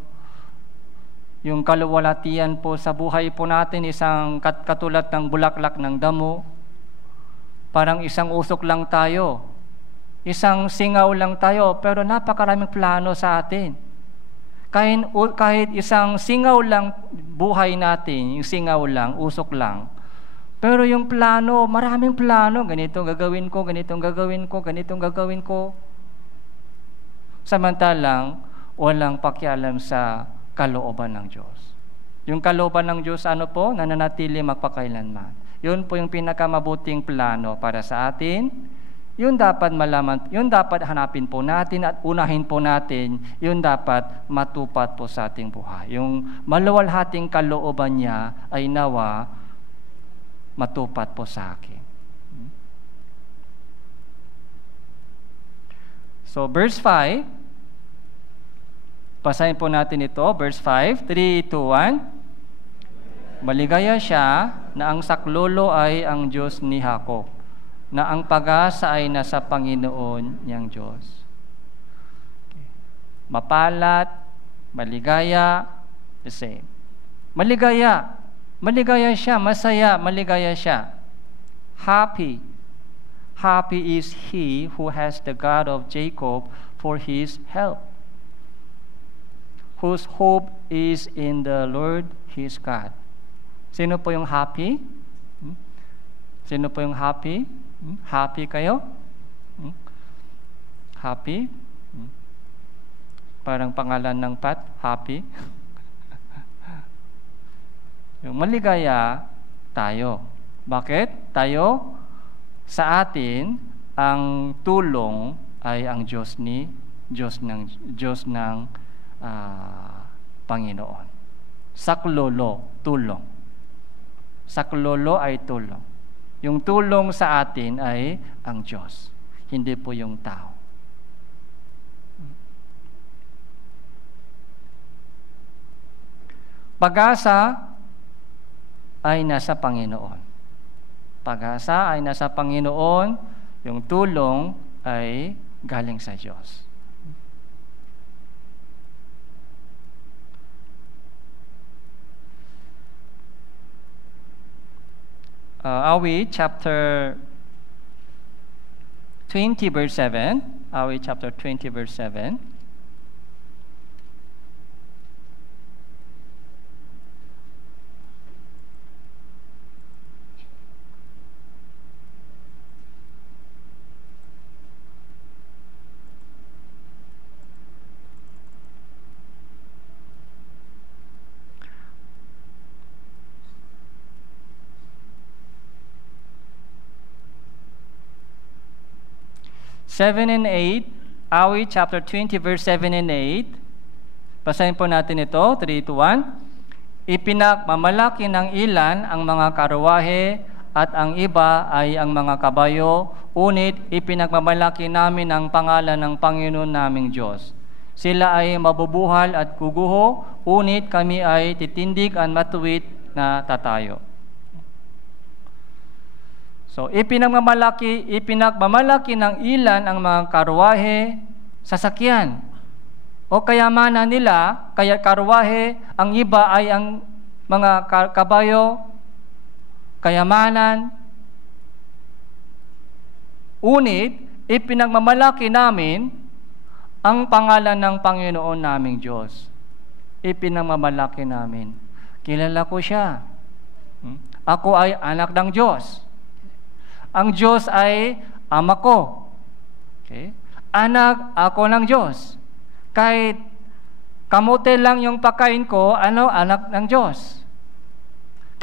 Yung kaluwalhatian po sa buhay po natin, isang katulad ng bulaklak ng damo. Parang isang usok lang tayo. Isang singaw lang tayo, pero napakaraming plano sa atin. Kahit isang singaw lang buhay natin, yung singaw lang, usok lang, pero yung plano, maraming plano. Ganitong gagawin ko, ganitong gagawin ko, ganitong gagawin ko. Samantalang, walang pakialam sa kalooban ng Diyos. Yung kalooban ng Diyos, ano po? Nananatili magpakailanman. Yun po yung pinakamabuting plano para sa atin. Yun dapat malaman, yun dapat hanapin po natin at unahin po natin, yun dapat matupad po sa ating buhay. Yung maluwalhating kalooban niya ay nawa matupad po sa akin. So, verse 5, pasahin po natin ito, verse 5, 3, 2, 1. Maligaya siya na ang saklolo ay ang Diyos ni Jacob, na ang pag-asa ay nasa Panginoon niyang Diyos. Okay. Mapalat, maligaya, the same. Maligaya. Maligaya siya, masaya, maligaya siya. Happy. Happy is he who has the God of Jacob for his help, whose hope is in the Lord his God. Sino po yung happy? Sino po yung happy? Happy kayo? Happy? Parang pangalan ng Pat, happy. Yung maligaya tayo. Bakit? Tayo, sa atin, ang tulong ay ang Diyos ng Panginoon. Saklolo, tulong. Saklolo ay tulong. Yung tulong sa atin ay ang Diyos, hindi po yung tao. Pag-asa ay nasa Panginoon. Pag-asa ay nasa Panginoon, yung tulong ay galing sa Diyos. Awit chapter 20 verse 7. Awit chapter 20 verse 7. Seven and 8, Awit chapter 20 verse 7 and 8. Basahin po natin ito, 3, 2, 1. Ipinagmamalaki ng ilan ang mga karuwahe at ang iba ay ang mga kabayo, unit ipinagmamalaki namin ang pangalan ng Panginoon naming Diyos. Sila ay mabubuhal at guguho, unit kami ay titindig at matuwid na tatayo. So, ipinagmamalaki ng ilan ang mga karuwahe, sasakyan. O kayamanan nila, kaya karuwahe, ang iba ay ang mga kabayo, kayamanan. Unit, ipinagmamalaki namin ang pangalan ng Panginoon naming Diyos. Ipinagmamalaki namin. Kilala ko siya. Ako ay anak ng Diyos. Ang Diyos ay ama ko. Okay? Anak ako ng Diyos. Kahit kamote lang yung pagkain ko, anak ng Diyos.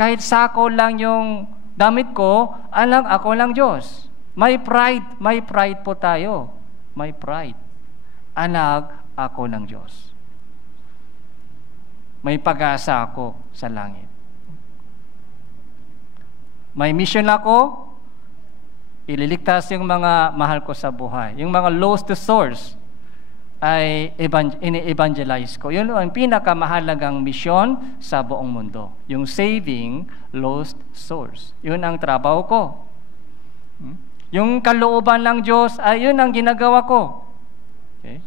Kahit sako lang yung damit ko, anak ako ng Diyos. May pride po tayo. May pride. Anak ako ng Diyos. May pag-asa ako sa langit. May mission ako, ililigtas yung mga mahal ko sa buhay. Yung mga lost souls ay ini-evangelize ko. Yun ang pinakamahalagang misyon sa buong mundo. Yung saving lost souls. Yun ang trabaho ko. Yung kalooban ng Diyos ay yun ang ginagawa ko. Okay?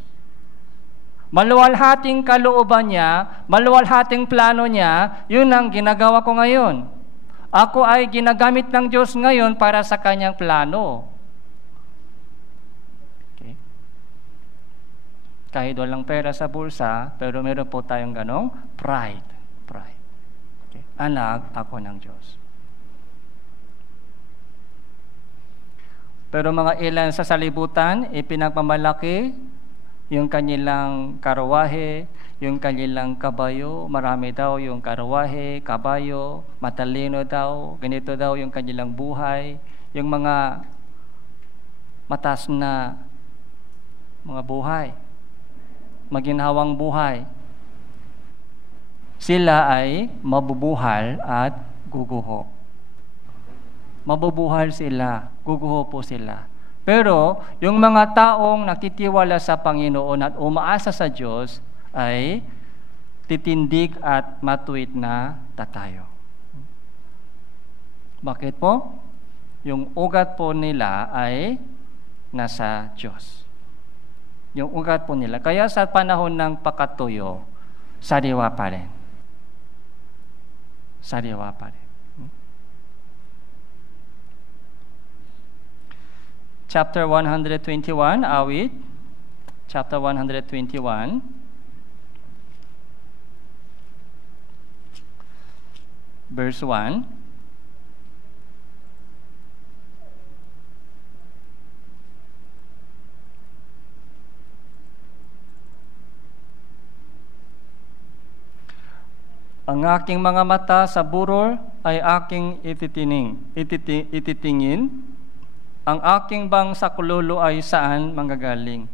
Maluwalhating kalooban niya, maluwalhating plano niya, yun ang ginagawa ko ngayon. Ako ay ginagamit ng Diyos ngayon para sa kanyang plano. Okay. Kahit walang pera sa bulsa, pero meron po tayong ganong pride. Okay. Anak ako ng Diyos. Pero mga ilan sa salibutan, ipinagmamalaki yung kanilang karuwahe, yung kanilang kabayo, marami daw yung karuwahe, kabayo, matalino daw, ganito daw yung kanilang buhay, yung mga matas na mga buhay, maginhawang buhay. Sila ay mabubuhal at guguho. Mabubuhal sila, guguho po sila. Pero yung mga taong nagtitiwala sa Panginoon at umaasa sa Diyos, ay titindig at matuwid na tatayo. Bakit po? Yung ugat po nila ay nasa Diyos. Yung ugat po nila. Kaya sa panahon ng pagkatuyo, sariwa pa rin. Sariwa pa rin. Chapter 121, awit. Chapter 121. Verse 1. Ang aking mga mata sa burol ay aking ititingin. Ang aking bang saklolo ay saan manggagaling?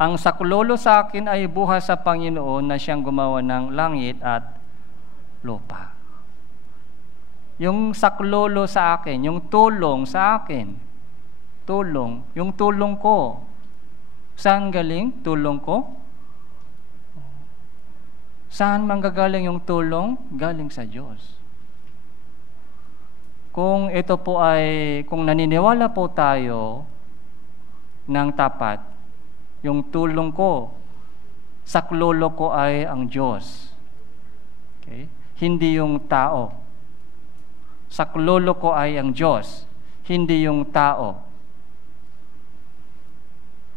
Ang saklolo sa akin ay buhay sa Panginoon na siyang gumawa ng langit at lupa. Yung saklolo sa akin, yung tulong sa akin, yung tulong ko. Saan galing tulong ko? Saan manggagaling yung tulong? Galing sa Diyos. Kung ito po ay, kung naniniwala po tayo ng tapat, yung tulong ko, saklolo ko ay ang Diyos. Okay? Hindi yung tao. Saklolo ko ay ang Diyos, hindi yung tao.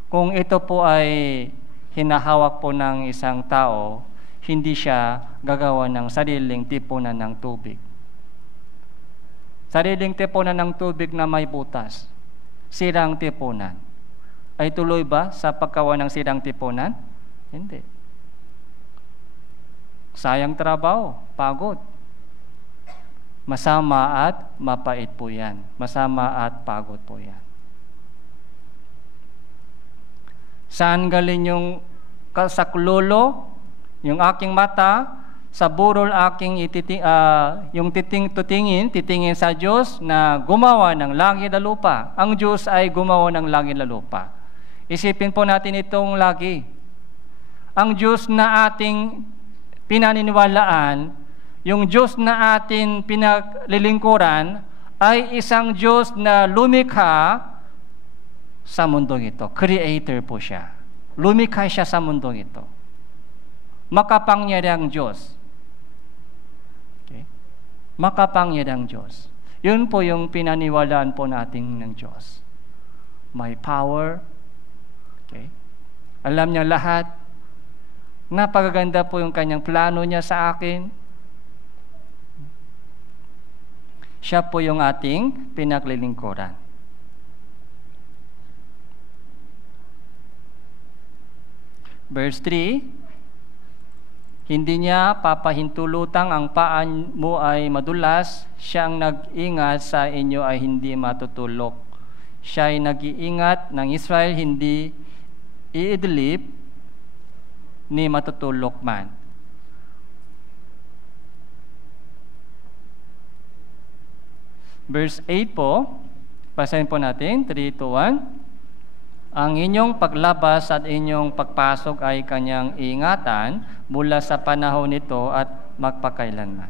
Kung ito po ay hinahawak po ng isang tao, hindi siya gagawa ng sariling tipunan ng tubig. Sariling tipunan ng tubig na may butas. Sirang tipunan. Ay tuloy ba sa paggawa ng sirang tipunan? Hindi. Sayang trabaho, pagod. Masama at mapait po yan. Masama at pagod po yan. Saan galing yung saklolo? Yung aking mata, sa burol aking titingin sa Diyos na gumawa ng langit at lupa. Ang Diyos ay gumawa ng langit at lupa. Isipin po natin itong lagi. Ang Diyos na ating pinaniniwalaan, yung Diyos na ating pinaglilingkuran, ay isang Diyos na lumikha sa mundong ito. Creator po siya. Lumikha siya sa mundong ito. Makapangyarihang Diyos. Okay? Makapangyarihang Diyos. Yun po yung pinaniwalaan po natin ng Diyos. May power. Okay? Alam niya lahat. Napakaganda po yung kanyang plano niya sa akin. Siya po yung ating pinaglilingkuran. Verse 3, hindi niya papahintulutang ang paan mo ay madulas, siyang nag-ingat sa inyo ay hindi matutulok. Siya ay nag-iingat ng Israel, hindi iidlip ni matutulok man. Verse 8 po, basahin po natin, 3, 2, 1. Ang inyong paglabas at inyong pagpasok ay kanyang ingatan mula sa panahon nito at magpakailanman.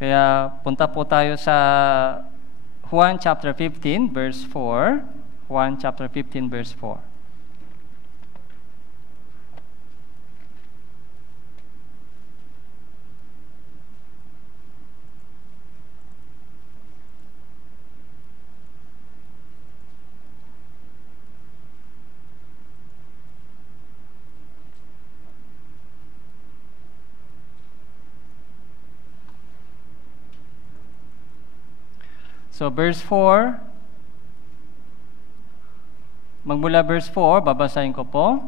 Kaya punta po tayo sa Juan chapter 15 verse 4. Juan chapter 15 verse 4. So verse 4, magmula verse 4, babasahin ko po.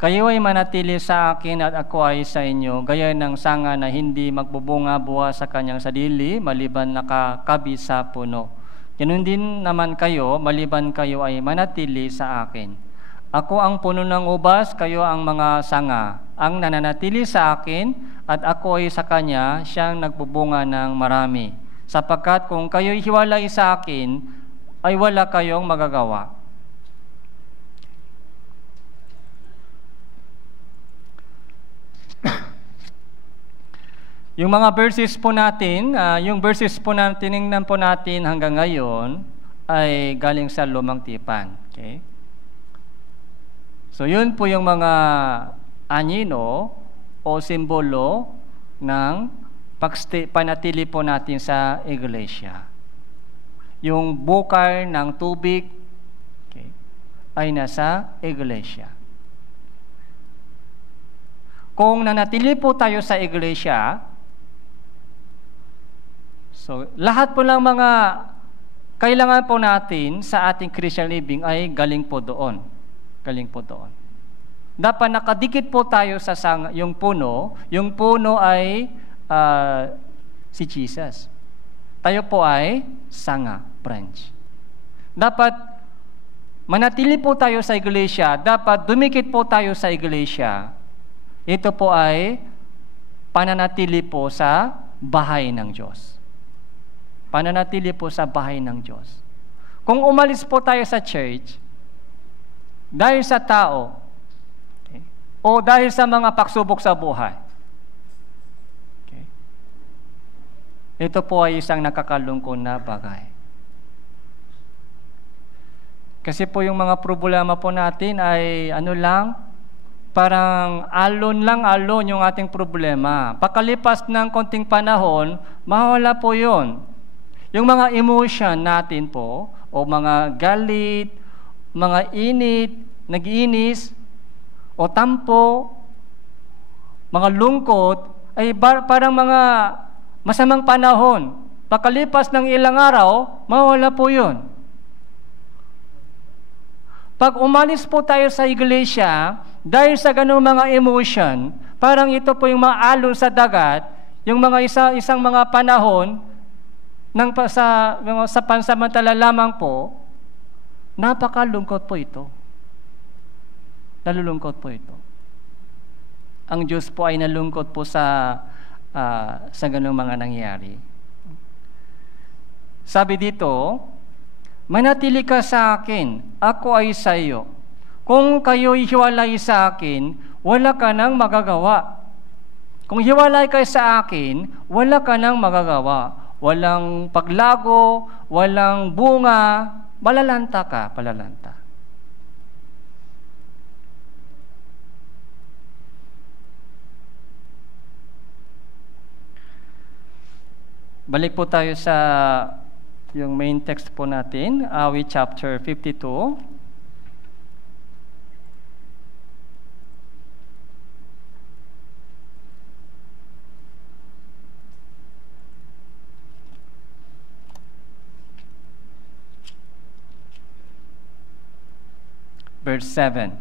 Kayo ay manatili sa akin at ako ay sa inyo, gaya ng sanga na hindi magbubunga buha sa kanyang sarili, maliban nakakabit sa puno. Ganun din naman kayo, maliban kayo ay manatili sa akin. Ako ang puno ng ubas, kayo ang mga sanga. Ang nananatili sa akin at ako ay sa kanya, siyang nagbubunga ng marami. sapagkat kung kayo'y hiwalay sa akin, ay wala kayong magagawa. Yung mga verses po natin, yung verses po natin, tinignan po natin hanggang ngayon, ay galing sa Lumang Tipan. Okay? So yun po yung mga anyino o simbolo ng panatili po natin sa iglesia. Yung bukal ng tubig, okay, ay nasa iglesia. Kung nanatili po tayo sa iglesia, so lahat po ng mga kailangan po natin sa ating Christian living ay galing po doon. Galing po doon. Dapat nakadikit po tayo sa yung puno. Yung puno ay si Jesus. Tayo po ay sanga, branch. Dapat manatili po tayo sa iglesia. Dapat dumikit po tayo sa iglesia. Ito po ay pananatili po sa bahay ng Diyos. Pananatili po sa bahay ng Diyos. Kung umalis po tayo sa church, dahil sa tao, okay, o dahil sa mga pagsubok sa buhay, okay, ito po ay isang nakakalungkot na bagay. Kasi po yung mga problema po natin ay parang alon yung ating problema. Pagkalipas ng konting panahon, mawala po yun. Yung mga emotion natin po, o mga galit, mga init, nag-iinis, o tampo, mga lungkot, ay parang mga masamang panahon. Pagkalipas ng ilang araw, mawala po yun. Pag umalis po tayo sa iglesia, dahil sa ganung mga emotion, parang ito po yung mga alon sa dagat, yung mga isang mga panahon, sa pansamantala lamang po, napakalungkot po ito. Nalulungkot po ito. Ang Diyos po ay nalungkot po sa ganung mga nangyari. Sabi dito, manatili ka sa akin, ako ay sa iyo. Kung kayo'y hiwalay sa akin, wala ka nang magagawa. Kung hiwalay ka sa akin, wala ka nang magagawa. Walang paglago, walang bunga, palalanta ka, palalanta. Balik po tayo sa yung main text po natin, Awit chapter 52. Verse 7.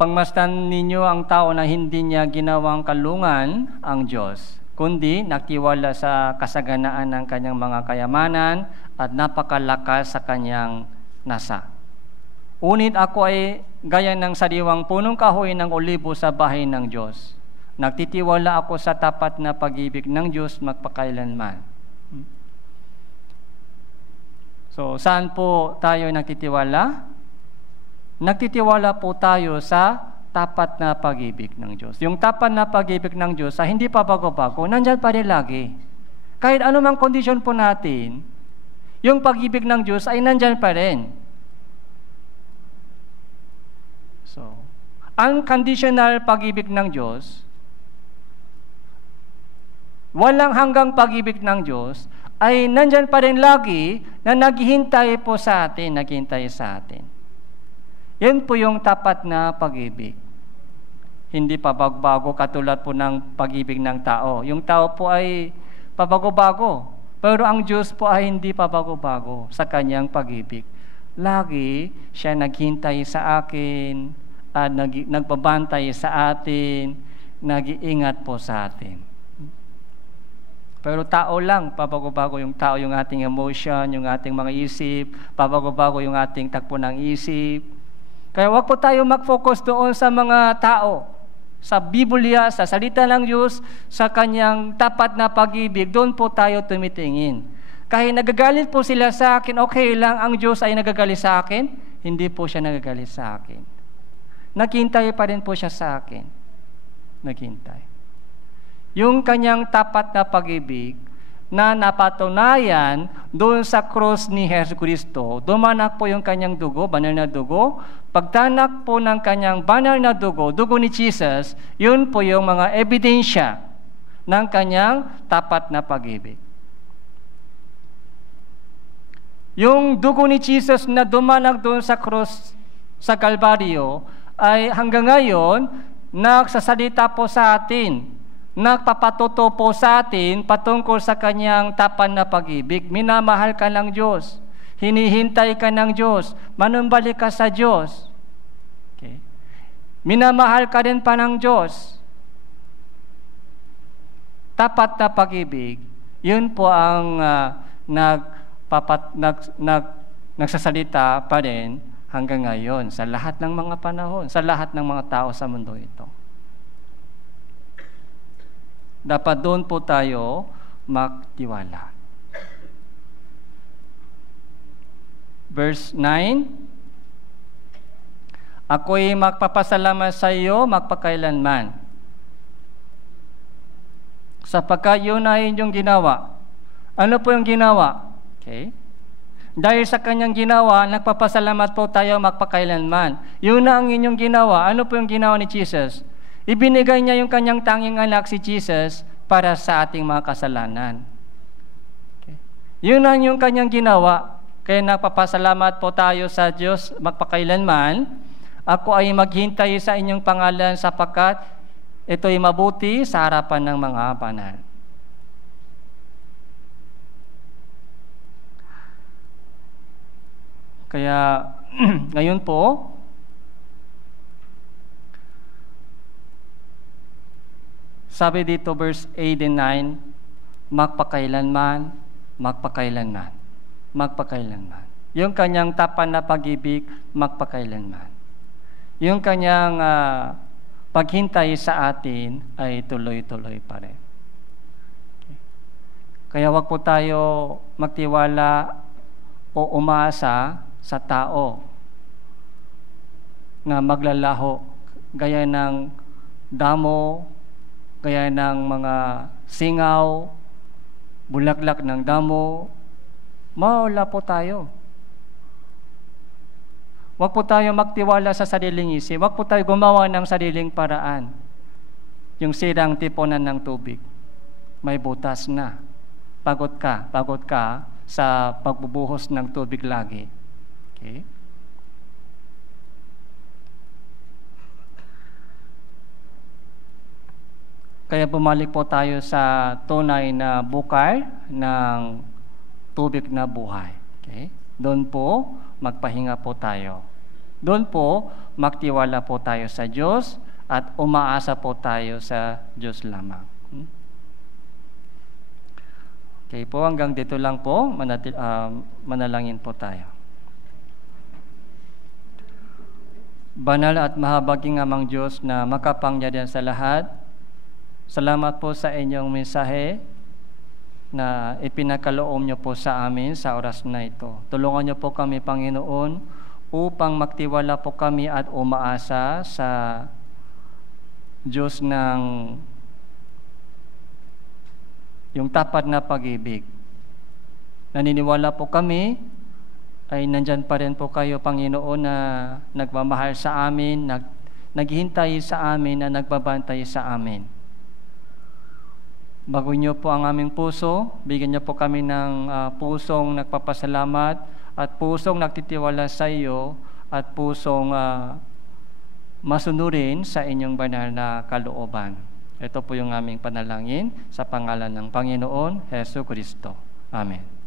Pangmasdan ninyo ang tao na hindi niya ginawang kalungan ang Diyos, kundi nagtiwala sa kasaganaan ng kanyang mga kayamanan at napakalakas sa kanyang nasa. Unit ako ay gaya ng sariwang punong kahoy ng olibo sa bahay ng Diyos. Nagtitiwala ako sa tapat na pag-ibig ng Diyos magpakailanman. So, saan po tayo nagtitiwala? Nagtitiwala po tayo sa tapat na pag-ibig ng Diyos. Yung tapat na pag-ibig ng Diyos ay hindi pa bago-bago, nandyan pa rin lagi. Kahit anumang kondisyon po natin, yung pag-ibig ng Diyos ay nandyan pa rin. So, unconditional pag-ibig ng Diyos, walang hanggang pag-ibig ng Diyos, ay nandyan pa rin lagi na naghihintay po sa atin, naghihintay sa atin. Yan po yung tapat na pag-ibig. Hindi pa bago-bago katulad po ng pag-ibig ng tao. Yung tao po ay pabago-bago, pero ang Diyos po ay hindi pa bago-bago sa kanyang pag-ibig. Lagi siya naghintay sa akin, at nagbabantay sa atin, nag-iingat po sa atin. Pero tao lang, pabago-bago yung tao, yung ating emotion, yung ating mga isip, pabago-bago yung ating takbo ng isip. Kaya wag po tayo mag-focus doon sa mga tao, sa Biblia, sa salita ng Diyos, sa kanyang tapat na pag-ibig. Doon po tayo tumitingin. Kahit nagagalit po sila sa akin, okay lang, ang Diyos ay nagagalit sa akin. Hindi po siya nagagalit sa akin. Naghintay pa rin po siya sa akin. Naghintay. Yung kanyang tapat na pag-ibig na napatunayan doon sa cross ni Hesus Kristo, dumanak po yung kanyang dugo, banal na dugo. Pagtanak po ng kanyang banal na dugo, dugo ni Jesus, yun po yung mga ebidensya ng kanyang tapat na pag-ibig. Yung dugo ni Jesus na dumanak doon sa cross sa Kalbaryo ay hanggang ngayon nagsasalita po sa atin, nagpapatuto po sa atin patungkol sa kanyang tapat na pag-ibig. Minamahal ka ng Diyos, hinihintay ka ng Diyos, manumbalik ka sa Diyos. Okay. Minamahal ka rin pa ng Diyos. Tapat na pag-ibig, yun po ang nagsasalita pa rin hanggang ngayon sa lahat ng mga panahon, sa lahat ng mga tao sa mundo ito. Dapat doon po tayo magtiwala. Verse 9, ako'y magpapasalamat sa iyo magpakailanman, sapagkat yun ay inyong ginawa. Ano po yung ginawa? Okay. Dahil sa kanyang ginawa, nagpapasalamat po tayo magpakailanman. Yun na ang inyong ginawa. Ano po yung ginawa ni Jesus? Ibinigay niya yung kanyang tanging anak si Jesus para sa ating mga kasalanan. Okay. Yun ang yung kanyang ginawa. Kaya nagpapasalamat po tayo sa Diyos magpakailanman. Ako ay maghintay sa inyong pangalan sapagkat ito'y mabuti sa harapan ng mga banal. Kaya ngayon po, sabi dito verse 8 and 9, magpakailanman, magpakailanman, magpakailanman. Yung kanyang tapat na pag-ibig, magpakailanman. Yung kanyang paghintay sa atin ay tuloy-tuloy pa rin. Okay. Kaya wag po tayo magtiwala o umasa sa tao na maglalaho gaya ng damo, gaya ng mga singaw, bulaklak ng damo. Mawala po tayo. Huwag po tayo magtiwala sa sariling isip. Huwag po tayo gumawa ng sariling paraan. Yung sirang tiponan ng tubig, may butas na. Pagod ka sa pagbubuhos ng tubig lagi. Okay? Kaya bumalik po tayo sa tunay na bukal ng tubig na buhay. Okay? Doon po, magpahinga po tayo. Doon po, magtiwala po tayo sa Diyos at umaasa po tayo sa Diyos lamang. Okay po, hanggang dito lang po, manalangin po tayo. Banal at mahabaging amang Diyos na makapangyarihan sa lahat, salamat po sa inyong mensahe na ipinakaloob niyo po sa amin sa oras na ito. Tulungan niyo po kami, Panginoon, upang magtiwala po kami at umaasa sa Diyos ng yung tapat na pag-ibig. Naniniwala po kami ay nandyan pa rin po kayo, Panginoon, na nagmamahal sa amin, naghihintay sa amin, na nagbabantay sa amin. Bago niyo po ang aming puso, bigyan niyo po kami ng pusong nagpapasalamat at pusong nagtitiwala sa iyo at pusong masunurin sa inyong banal na kalooban. Ito po yung aming panalangin sa pangalan ng Panginoon Hesus Kristo. Amen.